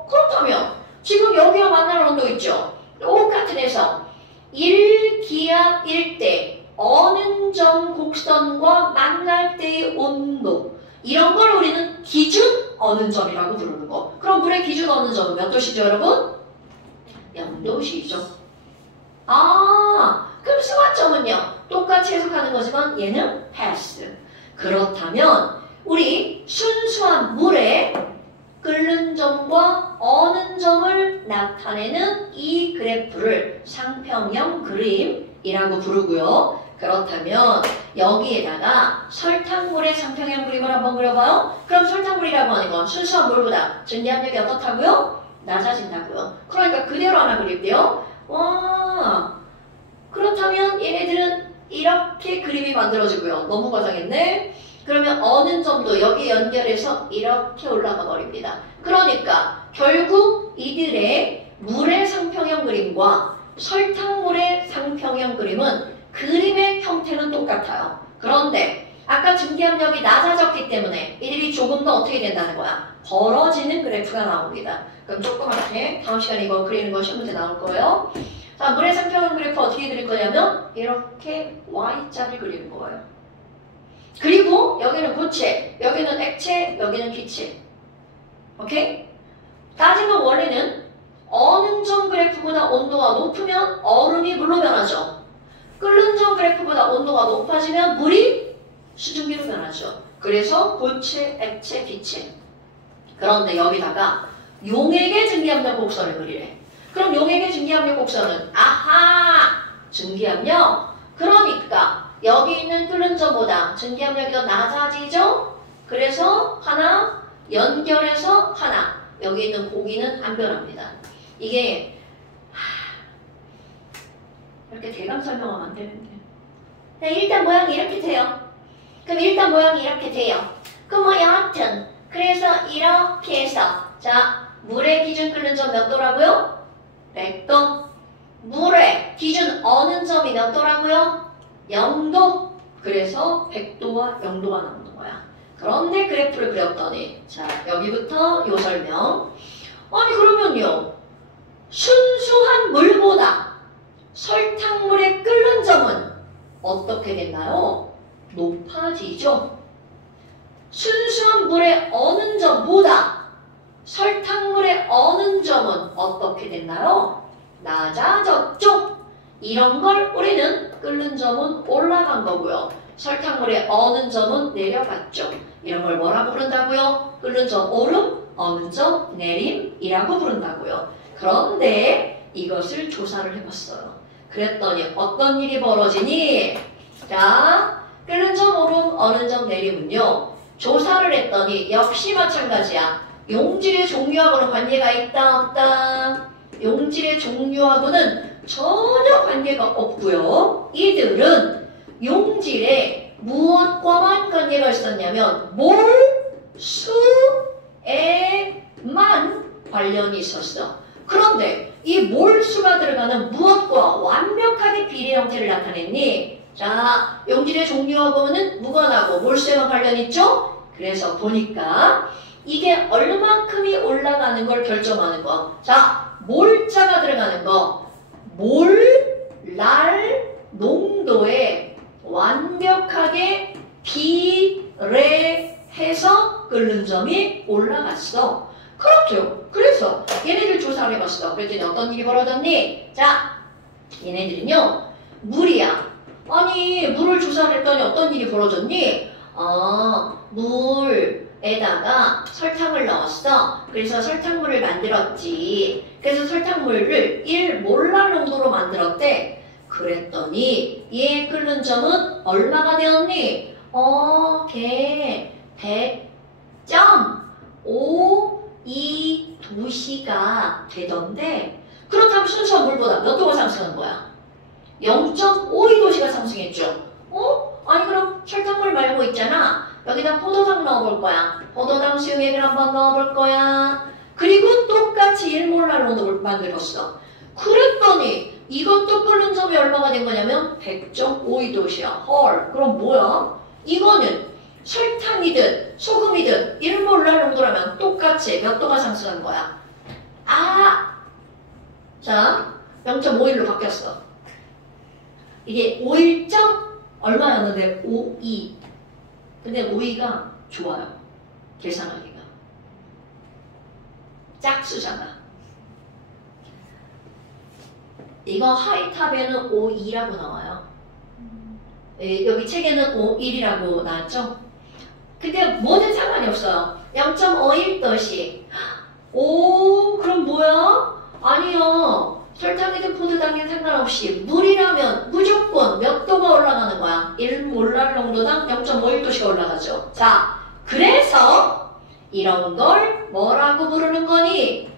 그렇다면 지금 여기와 만날 온도 있죠? 똑같은 해석. 1기압 1대 어느 점 곡선과 만날 때의 온도. 이런 걸 우리는 기준 어느 점이라고 부르는 거. 그럼 물의 기준 어느 점은 몇 도시죠, 여러분? 0도시죠. 그럼 승화점은요? 똑같이 해석하는 거지만 얘는 패스. 그렇다면 우리 순수한 물의 끓는 점과 어는 점을 나타내는 이 그래프를 상평형 그림이라고 부르고요. 그렇다면 여기에다가 설탕물의 상평형 그림을 한번 그려봐요. 그럼 설탕물이라고 하는 건 순수한 물보다 전기압력이 어떻다고요? 낮아진다고요. 그러니까 그대로 하나 그릴게요. 와, 그렇다면 얘네들은 이렇게 그림이 만들어지고요. 너무 과장했네. 그러면 어느 점도 여기 연결해서 이렇게 올라가 버립니다. 그러니까 결국 이들의 물의 상평형 그림과 설탕물의 상평형 그림은 그림의 형태는 똑같아요. 그런데 아까 증기압력이 낮아졌기 때문에 이들이 조금 더 어떻게 된다는 거야? 벌어지는 그래프가 나옵니다. 그럼 조그맣게 다음 시간에 이거 그리는 거 시험 문제 나올 거예요. 자, 물의 상평형 그래프 어떻게 그릴 거냐면 이렇게 Y자를 그리는 거예요. 그리고 여기는 고체, 여기는 액체, 여기는 기체. 오케이? 따지면 원래는 어느 점 그래프보다 온도가 높으면 얼음이 물로 변하죠. 끓는 점 그래프보다 온도가 높아지면 물이 수증기로 변하죠. 그래서 고체, 액체, 기체. 그런데 여기다가 용액의 증기압력 곡선을 그리래. 그럼 용액의 증기압력 곡선은 아하! 증기압력? 그러니까 여기 있는 끓는 점보다 증기압력이 더 낮아지죠? 그래서 하나, 연결해서 하나. 여기 있는 고기는 안 변합니다. 이게 이렇게 대강 설명하면 안 되는데. 네, 일단 모양이 이렇게 돼요. 그럼 일단 모양이 이렇게 돼요. 그럼 뭐 여하튼 그래서 이렇게 해서 자, 물의 기준 끓는 점 몇 도라고요? 100도. 물의 기준 어느 점이 몇 도라고요? 0도. 그래서 100도와 0도가 나오는 거야. 그런데 그래프를 그렸더니 자, 여기부터 요 설명. 아니 그러면요, 순수한 물보다 설탕물의 끓는 점은 어떻게 됐나요? 높아지죠. 순수한 물의 어느 점보다 설탕물의 어느 점은 어떻게 됐나요? 낮아졌죠. 이런 걸 우리는 끓는 점은 올라간 거고요. 설탕물의 어는 점은 내려갔죠. 이런 걸 뭐라고 부른다고요? 끓는 점 오름, 어는 점 내림이라고 부른다고요. 그런데 이것을 조사를 해봤어요. 그랬더니 어떤 일이 벌어지니? 자, 끓는 점 오름, 어는 점 내림은요. 조사를 했더니 역시 마찬가지야. 용질의 종류하고는 관계가 있다 없다? 용질의 종류하고는 전혀 관계가 없고요. 이들은 용질에 무엇과만 관계가 있었냐면 몰수에만 관련이 있었어. 그런데 이 몰수가 들어가는 무엇과 완벽하게 비례 형태를 나타냈니? 자, 용질의 종류하고는 무관하고 몰수에만 관련이 있죠? 그래서 보니까 이게 얼마큼이 올라가는 걸 결정하는 거. 자, 몰자가 들어가는 거. 몰랄 농도에 완벽하게 비례해서 끓는 점이 올라갔어. 그렇죠. 그래서 얘네들 조사를 해봤어. 그랬더니 어떤 일이 벌어졌니? 자, 얘네들은요. 물이야. 아니, 물을 조사를 했더니 어떤 일이 벌어졌니? 물에다가 설탕을 넣었어. 그래서 설탕물을 만들었지. 그래서 설탕물을 1몰랄 농도로 만들었대. 그랬더니 얘 끓는 점은 얼마가 되었니? 걔 100.52도씨가 되던데 그렇다면 순수 물보다 몇 도가 상승한 거야? 0.52도씨가 상승했죠. 아니 그럼 설탕물 말고 있잖아. 여기다 포도당 넣어볼 거야. 포도당 수용액을 한번 넣어볼 거야. 그리고 똑같이 1몰랄 농도를 만들었어. 그랬더니 이것도 끓는 점이 얼마가 된 거냐면 100.52도씨야. 헐, 그럼 뭐야? 이거는 설탕이든 소금이든 1몰랄 농도라면 똑같이 몇 도가 상승한 거야? 자, 0.51로 바뀌었어. 이게 51. 얼마였는데? 52. 근데 52가 좋아요. 계산하기가. 짝수잖아. 이거 하이탑에는 52라고 나와요. 여기 책에는 51이라고 나왔죠? 근데 뭐든 상관이 없어요. 0.51도씩. 오, 그럼 뭐야? 아니요. 설탕이든 포도당이든 상관없이 물이라면 무조건 몇 도가 올라가는 거야? 1몰랄 농도당 0.51도씨가 올라가죠. 자, 그래서 이런 걸 뭐라고 부르는 거니?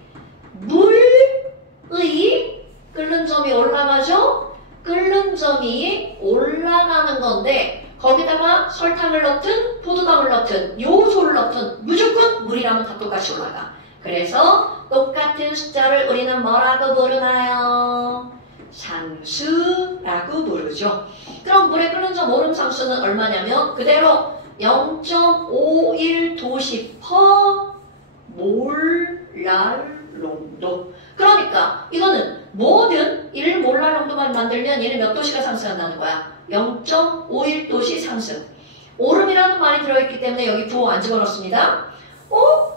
물의 끓는 점이 올라가죠? 끓는 점이 올라가는 건데 거기다가 설탕을 넣든 포도당을 넣든 요소를 넣든 무조건 물이라면 다 똑같이 올라가. 그래서 똑같은 숫자를 우리는 뭐라고 부르나요? 상수라고 부르죠. 그럼 물의 끓는 점 오름 상수는 얼마냐면 그대로 0.51도씨 퍼 몰랄 농도. 그러니까 이거는 모든 1몰랄 농도만 만들면 얘는 몇 도씨가 상승한다는 거야? 0.51도씨 상승. 오름이라는 말이 들어있기 때문에 여기 부호 안 집어넣습니다.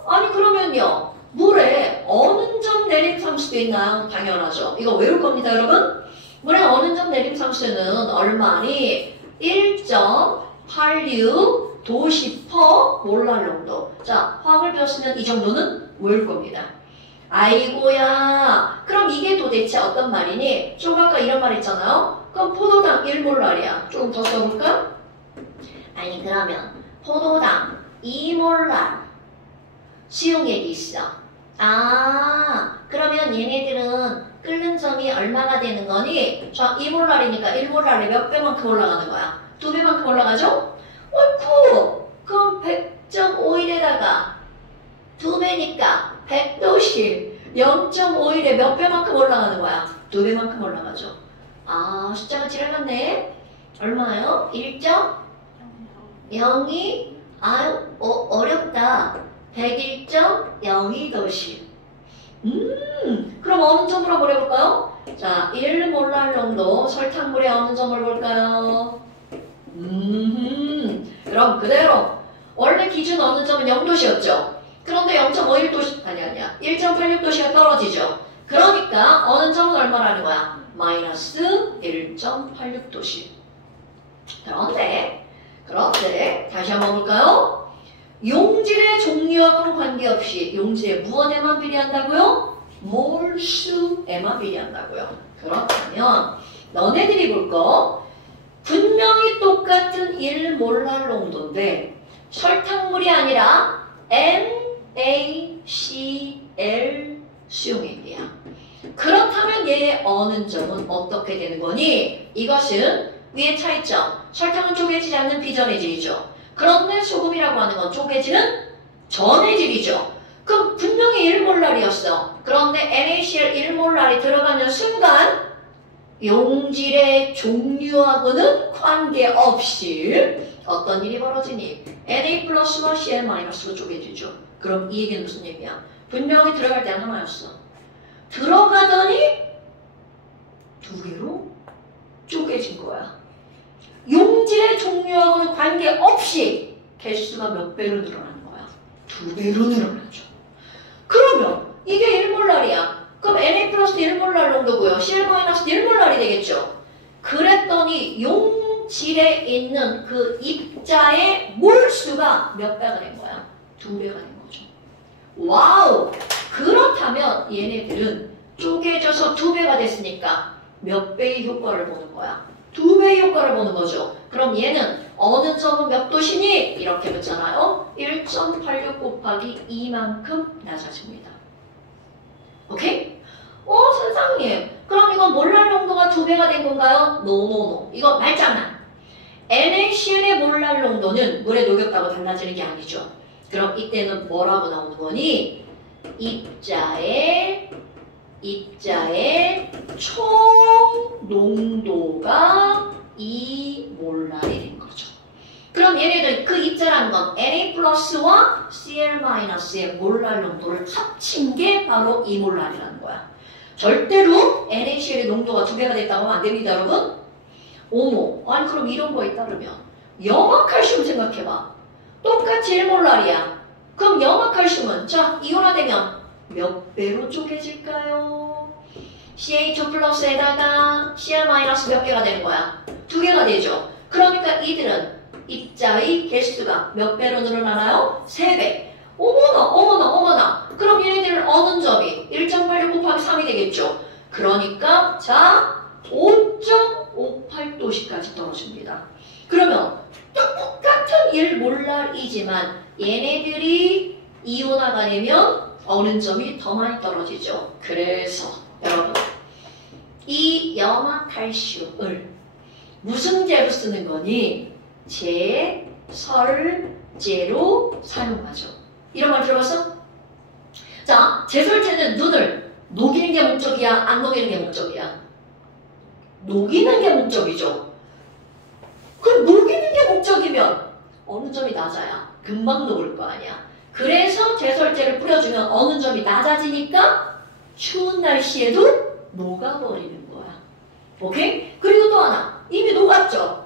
아니 그러면요. 물에 어느 점 내림 상수도 있나요? 당연하죠. 이거 외울 겁니다, 여러분. 물의 어느 점 내림 상수는 얼마니? 1.86도씨 퍼 몰랄 농도. 자, 화학을 배웠으면 이 정도는 외울 겁니다. 아이고야. 그럼 이게 도대체 어떤 말이니? 좀 아까 이런 말 했잖아요. 그럼 포도당 1몰랄이야. 조금 더 써볼까? 아니 그러면 포도당 2몰랄 수용액이 있어. 그러면 얘네들은 끓는 점이 얼마가 되는 거니? 자, 2몰랄이니까 1몰랄에 몇 배만큼 올라가는 거야? 2배만큼 올라가죠? 어이쿠! 그럼 100.51에다가 2배니까 100도씨 0.51에 몇 배만큼 올라가는 거야? 2배만큼 올라가죠. 숫자가 지나갔네. 얼마요? 1.02? 어렵다. 101.02도씨. 그럼 어느 점으로 한번 해볼까요? 자, 1몰랄 농도 설탕물의 어느 점을 볼까요? 그럼 그대로 원래 기준 어느 점은 0도씨였죠. 그런데 0.51도씨 아니야 1.86도씨가 떨어지죠. 그러니까 어느 점은 얼마라는 거야? 마이너스 1.86도씨. 그런데 그런데 다시 한번 볼까요? 용질의 종류하고는 관계없이 용질의 무엇에만 비례한다고요? 몰수에만 비례한다고요. 그렇다면 너네들이 볼 거 분명히 똑같은 1몰랄 농도인데 설탕물이 아니라 NaCl 수용액이야. 그렇다면 얘의 어는 점은 어떻게 되는 거니? 이것은 위에 차이점. 설탕은 쪼개지지 않는 비전해질이죠. 그런데 소금이라고 하는 건 쪼개지는 전해질이죠. 그럼 분명히 1몰랄이었어. 그런데 NaCl 1몰랄이 들어가는 순간 용질의 종류하고는 관계없이 어떤 일이 벌어지니? Na 플러스와 Cl 마이너스로 쪼개지죠. 그럼 이 얘기는 무슨 얘기야? 분명히 들어갈 때는 하나였어. 들어가더니 두 개로 쪼개진 거야. 용질의 종류하고는 관계없이 개수가 몇 배로 늘어나는 거야? 2배로 늘어나죠. 그러면 이게 1몰랄이야. 그럼 Na 플러스 1몰랄 농도고요. Cl 마이너스 1몰랄이 되겠죠. 그랬더니 용질에 있는 그 입자의 몰수가 몇 배가 된 거야? 2배가 된 거죠. 와우! 그렇다면 얘네들은 쪼개져서 2배가 됐으니까 몇 배의 효과를 보는 거야? 2배의 효과를 보는 거죠. 그럼 얘는 어느 점은 몇 도시니? 이렇게 묻잖아요. 1.86 곱하기 2만큼 낮아집니다. 오케이? 선생님, 그럼 이건 몰랄 농도가 2배가 된 건가요? 노노노. 이거 말장난. NaCl의 몰랄 농도는 물에 녹였다고 달라지는 게 아니죠. 그럼 이때는 뭐라고 나오는 거니? 입자의 총 농도가 2몰랄이 된 거죠. 그럼 얘네들 그 입자라는 건 Na 플러스와 Cl 마이너스의 몰랄 농도를 합친 게 바로 2몰랄이라는 거야. 절대로 NaCl의 농도가 2배가 됐다고 하면 안 됩니다, 여러분. 어머, 아니 그럼 이런 거에 따르면 염화칼슘 생각해봐. 똑같이 1몰랄이야. 그럼 염화칼슘은 자 이온화되면 몇 배로 쪼개질까요? CH2 플러스에다가 Cl 마이너스 몇 개가 되는 거야? 2개가 되죠. 그러니까 이들은 입자의 개수가 몇 배로 늘어나나요? 3배. 어머나. 그럼 얘네들은 어느 점이 1.86 곱하기 3이 되겠죠. 그러니까 자 5.58도씨까지 떨어집니다. 그러면 똑같은 1몰랄이지만 얘네들이 이온화가 되면 어느 점이 더 많이 떨어지죠. 그래서 여러분 이 염화칼슘을 무슨 제로 쓰는 거니? 제설제로 사용하죠. 이런 말 들어봤어? 자, 제설제는 눈을 녹이는 게 목적이야? 안 녹이는 게 목적이야? 녹이는 게 목적이죠. 그럼 녹이는 게 목적이면 어느 점이 낮아야 금방 녹을 거 아니야. 그래서 제설제를 뿌려주면 어느 점이 낮아지니까 추운 날씨에도 녹아버리는 거야. 오케이? 그리고 또 하나, 이미 녹았죠?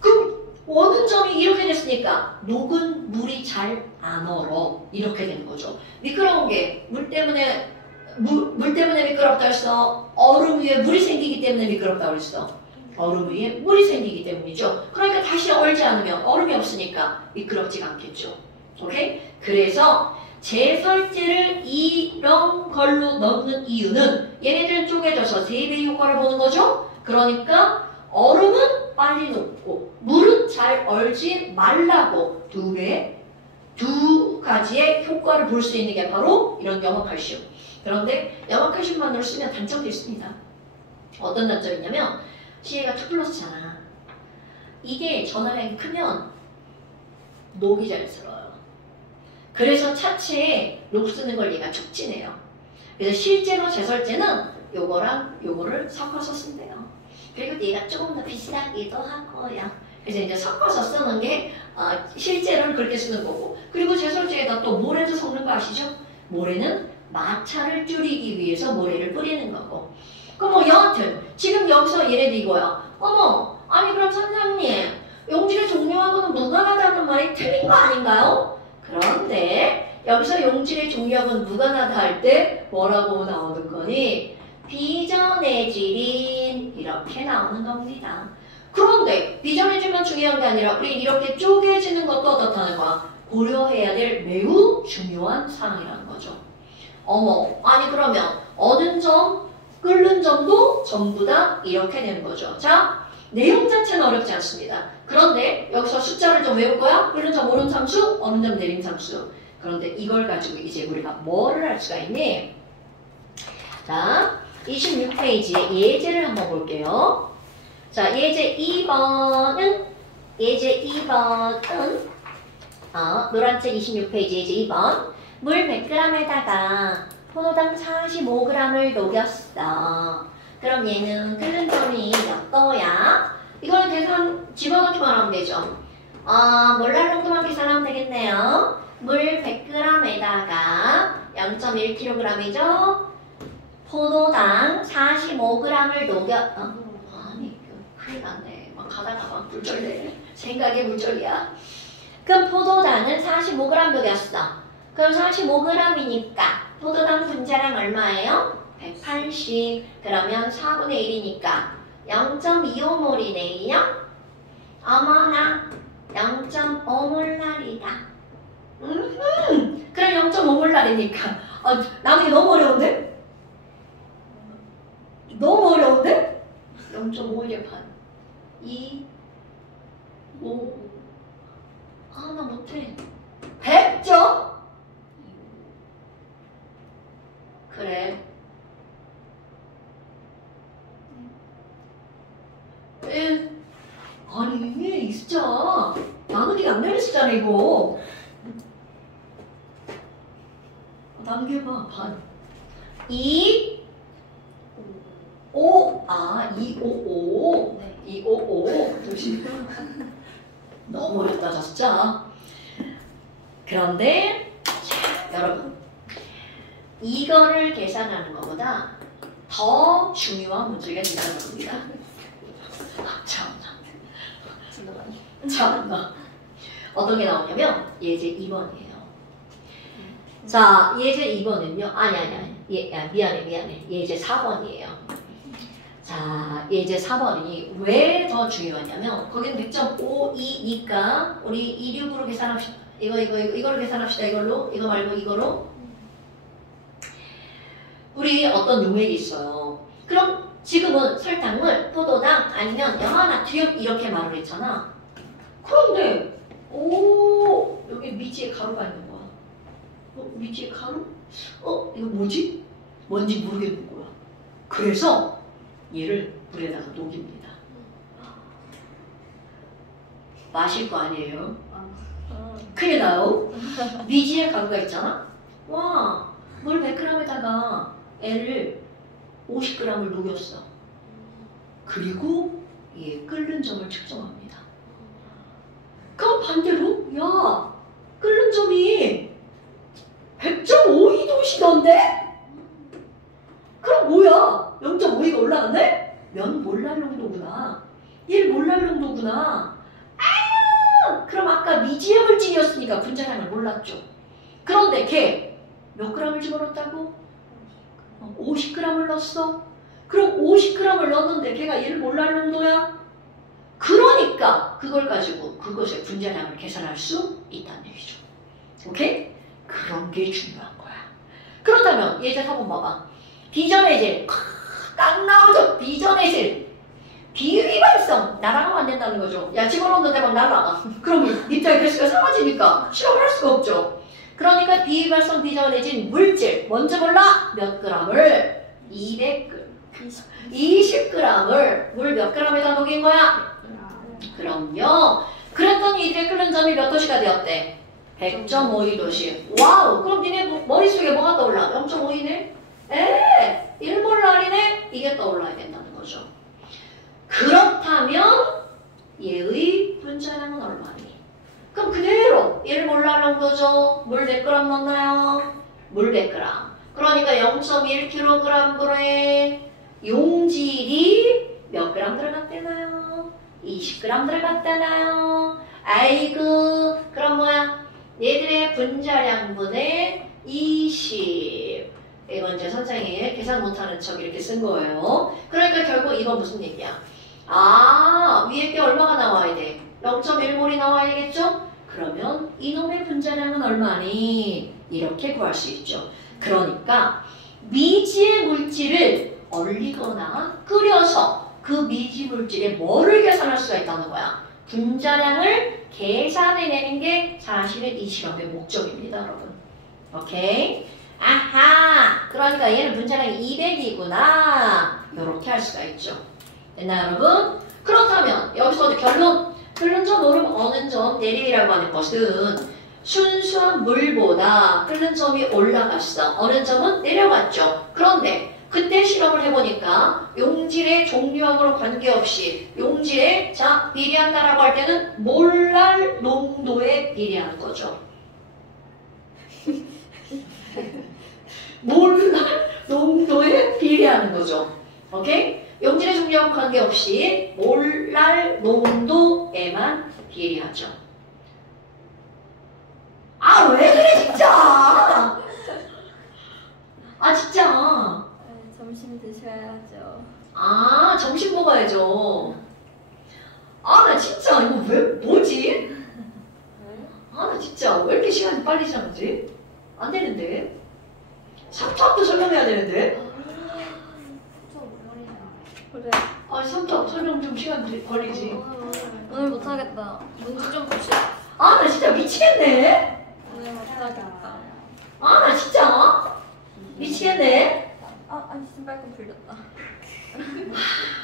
그럼 어느 점이 이렇게 됐으니까 녹은 물이 잘 안 얼어. 이렇게 되는 거죠. 미끄러운 게 물 때문에 미끄럽다 했어. 얼음 위에 물이 생기기 때문에 미끄럽다고 했어. 얼음 위에 물이 생기기 때문이죠. 그러니까 다시 얼지 않으면 얼음이 없으니까 미끄럽지가 않겠죠. 오케이? 그래서 제설제를 이런 걸로 넣는 이유는 얘네들은 쪼개져서 3배의 효과를 보는 거죠. 그러니까 얼음은 빨리 녹고 물은 잘 얼지 말라고 2배, 2가지의 효과를 볼 수 있는 게 바로 이런 염화칼슘. 그런데 염화칼슘만으로 쓰면 단점도 있습니다. 어떤 단점이 있냐면 CA가 2 플러스잖아. 이게 전하량이 크면 녹이 잘 들어요. 그래서 차체에 녹 쓰는 걸 얘가 촉진해요. 그래서 실제로 제설제는 요거랑 요거를 섞어서 쓴대요. 그리고 얘가 조금 더 비싸기도 하고요. 그래서 이제 섞어서 쓰는 게 실제로는 그렇게 쓰는 거고. 그리고 제설제에다 또 모래도 섞는 거 아시죠? 모래는 마찰을 줄이기 위해서 모래를 뿌리는 거고. 그럼 뭐 여하튼 지금 여기서 얘네들 이거야. 어머, 아니 그럼 선생님 용질의 종류하고는 무관하다는 말이 틀린 거 아닌가요? 그런데 여기서 용질의 종류하고는 무관하다 할 때 뭐라고 나오는 거니? 비전해질인 이렇게 나오는 겁니다. 그런데 비정해질만 중요한 게 아니라 우리 이렇게 쪼개지는 것도 어떻다는 거야? 고려해야 될 매우 중요한 사항이라는 거죠. 어머, 아니 그러면 얻은 점, 끓는 점도 전부 다 이렇게 되는 거죠. 자, 내용 자체는 어렵지 않습니다. 그런데 여기서 숫자를 좀 외울 거야? 끓는 점 오름 함수, 어느 점 내림 함수. 그런데 이걸 가지고 이제 우리가 뭐를 할 수가 있니? 자, 26페이지에 예제를 한번 볼게요. 자, 예제 2번은 노란색 26페이지 예제 2번. 물 100g에다가 포도당 45g을 녹였어. 그럼 얘는 끓는 점이 몇 도야? 이걸 계산 집어넣기만 하면 되죠. 몰랄 정도만 계산하면 되겠네요. 물 100g에다가 0.1kg이죠. 포도당 45g을 아니 큰일 났네. 막 가다가 막 물절내. 생각에 물절이야. 그럼 포도당은 45g 녹였어. 그럼 45g이니까 포도당 분자량 얼마예요? 180. 그러면 4분의 1이니까 0.25몰이네요. 어머나 0.5몰랄이다. 그럼 0.5몰랄이니까 나중에 너무 어려운데? 너무 어려운데? 0.5의 반 2 5 나 못해 100점? 그래. 아니 이 숫자 나누기가 안 되는 숫자네 이거. 남겨봐 반 2 5 255 네. 255 조심. 너무 어렵다 저 숫자. 그런데 자 여러분 이거를 계산하는 것보다 더 중요한 문제가 있다는 겁니다. 참나. 어떤 게 나오냐면 예제 2번이에요. 자, 예제 2번은요. 미안해. 예제 4번이에요. 자, 예제 4번이 왜 더 중요하냐면 거기는 100.52니까 우리 26으로 계산합시다. 이거를 계산합시다. 이거 말고 이거로. 우리 어떤 용액이 있어요. 그럼 지금은 설탕물, 포도당 아니면 염화나트륨 이렇게 말을 했잖아. 그런데 여기 미지에 가루가 있는 거야. 미지에 가루? 이거 뭐지? 뭔지 모르겠는 거야. 그래서 얘를 물에다가 녹입니다. 마실 거 아니에요? 큰일 나요. 미지에 가루가 있잖아. 와, 물 100g에다가 애를 50g을 녹였어. 그리고 얘 끓는 점을 측정합니다. 그럼 반대로 야 끓는 점이 100.52도시던데? 그럼 뭐야? 0.52가 올라갔네? 면 몰랄 농도구나. 1 몰랄 농도구나. 그럼 아까 미지의 물질이었으니까 분자량을 몰랐죠. 그런데 걔 몇 g을 집어넣었다고? 50g을 넣었어. 그럼 50g을 넣었는데 걔가 1 몰랄 농도야? 그러니까 그걸 가지고 그것의 분자량을 계산할 수 있다는 얘기죠. 오케이? 그런 게 중요한 거야. 그렇다면 예제 한번 봐봐. 비전해질 딱 나오죠. 비전해질 비휘발성 날아가면 안 된다는 거죠. 야 집어넣는데 막 날아가. 그럼 입자의 개수가 작아지니까 실험을 할 수가 없죠. 그러니까 비휘발성 비전해진 물질 먼저 몰라 몇 g을 20g을 물 몇 g에다 녹인 거야? 그럼요. 그랬더니 이제 끓는 점이 몇 도씨가 되었대? 100.52도씨. 와우. 그럼 니네 머릿속에 뭐가 떠올라? 0.52네? 1몰랄이네? 이게 떠올라야 된다는 거죠. 그렇다면 얘의 분자량은 얼마니? 그럼 그대로 1몰랄 정도죠. 물 100g 넣나요? 물 100g. 그러니까 0.1kg분의 용질이 몇 g 들어갔대나요? 20g 들어갔다나요? 아이고, 그럼 뭐야? 얘들의 분자량분의 20. 이건 이제 선생이 계산 못하는 척 이렇게 쓴 거예요. 그러니까 결국 이건 무슨 얘기야? 아, 위에 게 얼마가 나와야 돼? 0.1몰이 나와야겠죠? 그러면 이놈의 분자량은 얼마니? 이렇게 구할 수 있죠. 그러니까 미지의 물질을 얼리거나 끓여서 그 미지 물질의 뭐를 계산할 수가 있다는 거야? 분자량을 계산해내는 게 사실은 이 실험의 목적입니다, 여러분. 오케이? 아하! 그러니까 얘는 분자량이 200이구나. 이렇게 할 수가 있죠. 됐나요, 여러분? 그렇다면 여기서 결론. 끓는 점, 어는 점, 내림이라고 하는 것은 순수한 물보다 끓는 점이 올라갔어. 어는 점은 내려갔죠. 그런데 그때 실험을 해보니까 용질의 종류하고는 관계없이 용질에 자 비례한다라고 할 때는 몰랄 농도에 비례하는 거죠. 몰랄 농도에 비례하는 거죠. 오케이? 용질의 종류하고 관계없이 몰랄 농도에만 비례하죠. 아, 왜 그래 진짜? 아, 진짜. 점심 드셔야죠. 아, 점심 먹어야죠. 아, 나 진짜 이거 왜 뭐지? 아, 나 진짜 왜 이렇게 시간이 빨리 지나가지? 안 되는데. 3탑도 설명해야 되는데. 그래. 아, 3탑 설명 좀 시간 걸리지. 오늘 못하겠다. 문제 좀 봅시다. 아, 나 진짜 미치겠네. 오늘 못하겠다. 아, 나 진짜 미치겠네. 아니 신발 끈 풀렸다.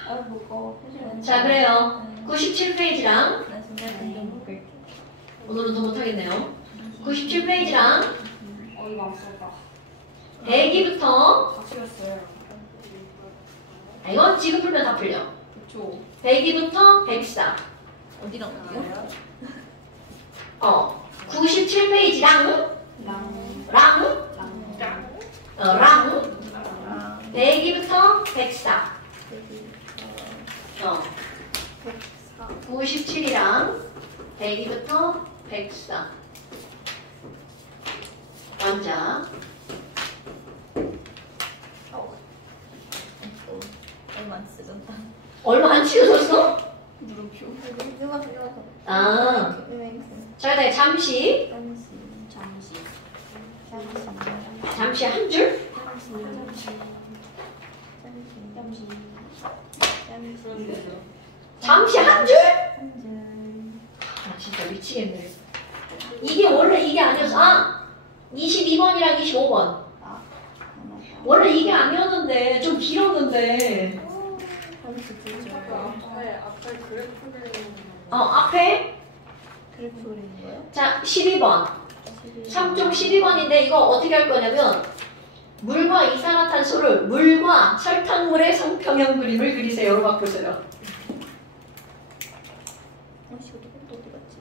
아 무거워. 자, 그래요. 97페이지랑 나 신발 끈좀 묶을게. 오늘은 더 못하겠네요. 97페이지랑 이거 안 썼다. 100기부터 다 틀렸어요. 이건 지금 풀면 다 풀려. 그쵸. 100기부터 104. 어디랑 어디요? 97페이지랑 랑 랑 100기부터 104. 97이랑 100기부터 104. 원자. 얼마 안 쓰던다. 얼마 안 치워졌어? 물음표. 누가 들어가? 아. 자, 네, 잠시 한 줄? 잠시 한 줄? 아, 진짜 미치겠네. 이게 원래 이게 아니었어. 22번이랑 25번. 원래 이게 아니었는데 좀 길었는데. 앞에 그래프를. 앞에 그래프 그리는 거예요? 자 12번. 3종 12번인데 이거 어떻게 할 거냐면 물과 이산화탄소를 물과 설탕물의 성평형 그림을 그리세요로 바꾸세요. 이것도 어디 갔지?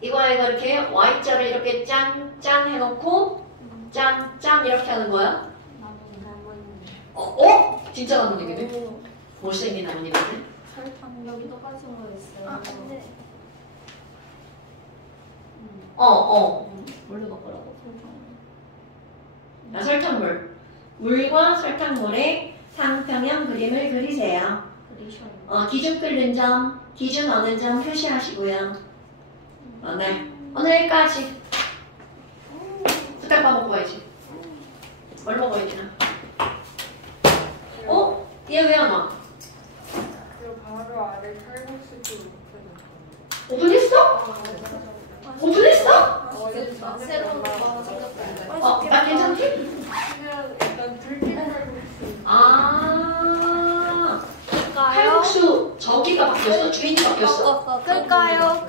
이거 이렇게 Y자를 이렇게 짠짠 해놓고 짠짠 이렇게 하는 거야. 진짜 나무님이네. 못생긴 나무님이네. 설탕 여기도 빠진 거 있어요. 아 근데 뭘로 바꾸라고? 설탕. 설탕물. 물과 설탕물의 상평형 그림을 그리세요. 그리셔요. 기준 끓는 점, 기준 어느 점 표시하시고요. 네. 오늘까지. 부탁밥 먹고 가야지. 뭘 먹어야 되나? 얘 왜 안 와? 그 바로 아래 칼국수도 오픈했어? 오픈했어? 새로운 거 생겼어요. 나 괜찮지? 그냥 일단 들깨 칼국수. 칼국수 저기가 바뀌었어? 주인이 바뀌었어? 끌까요?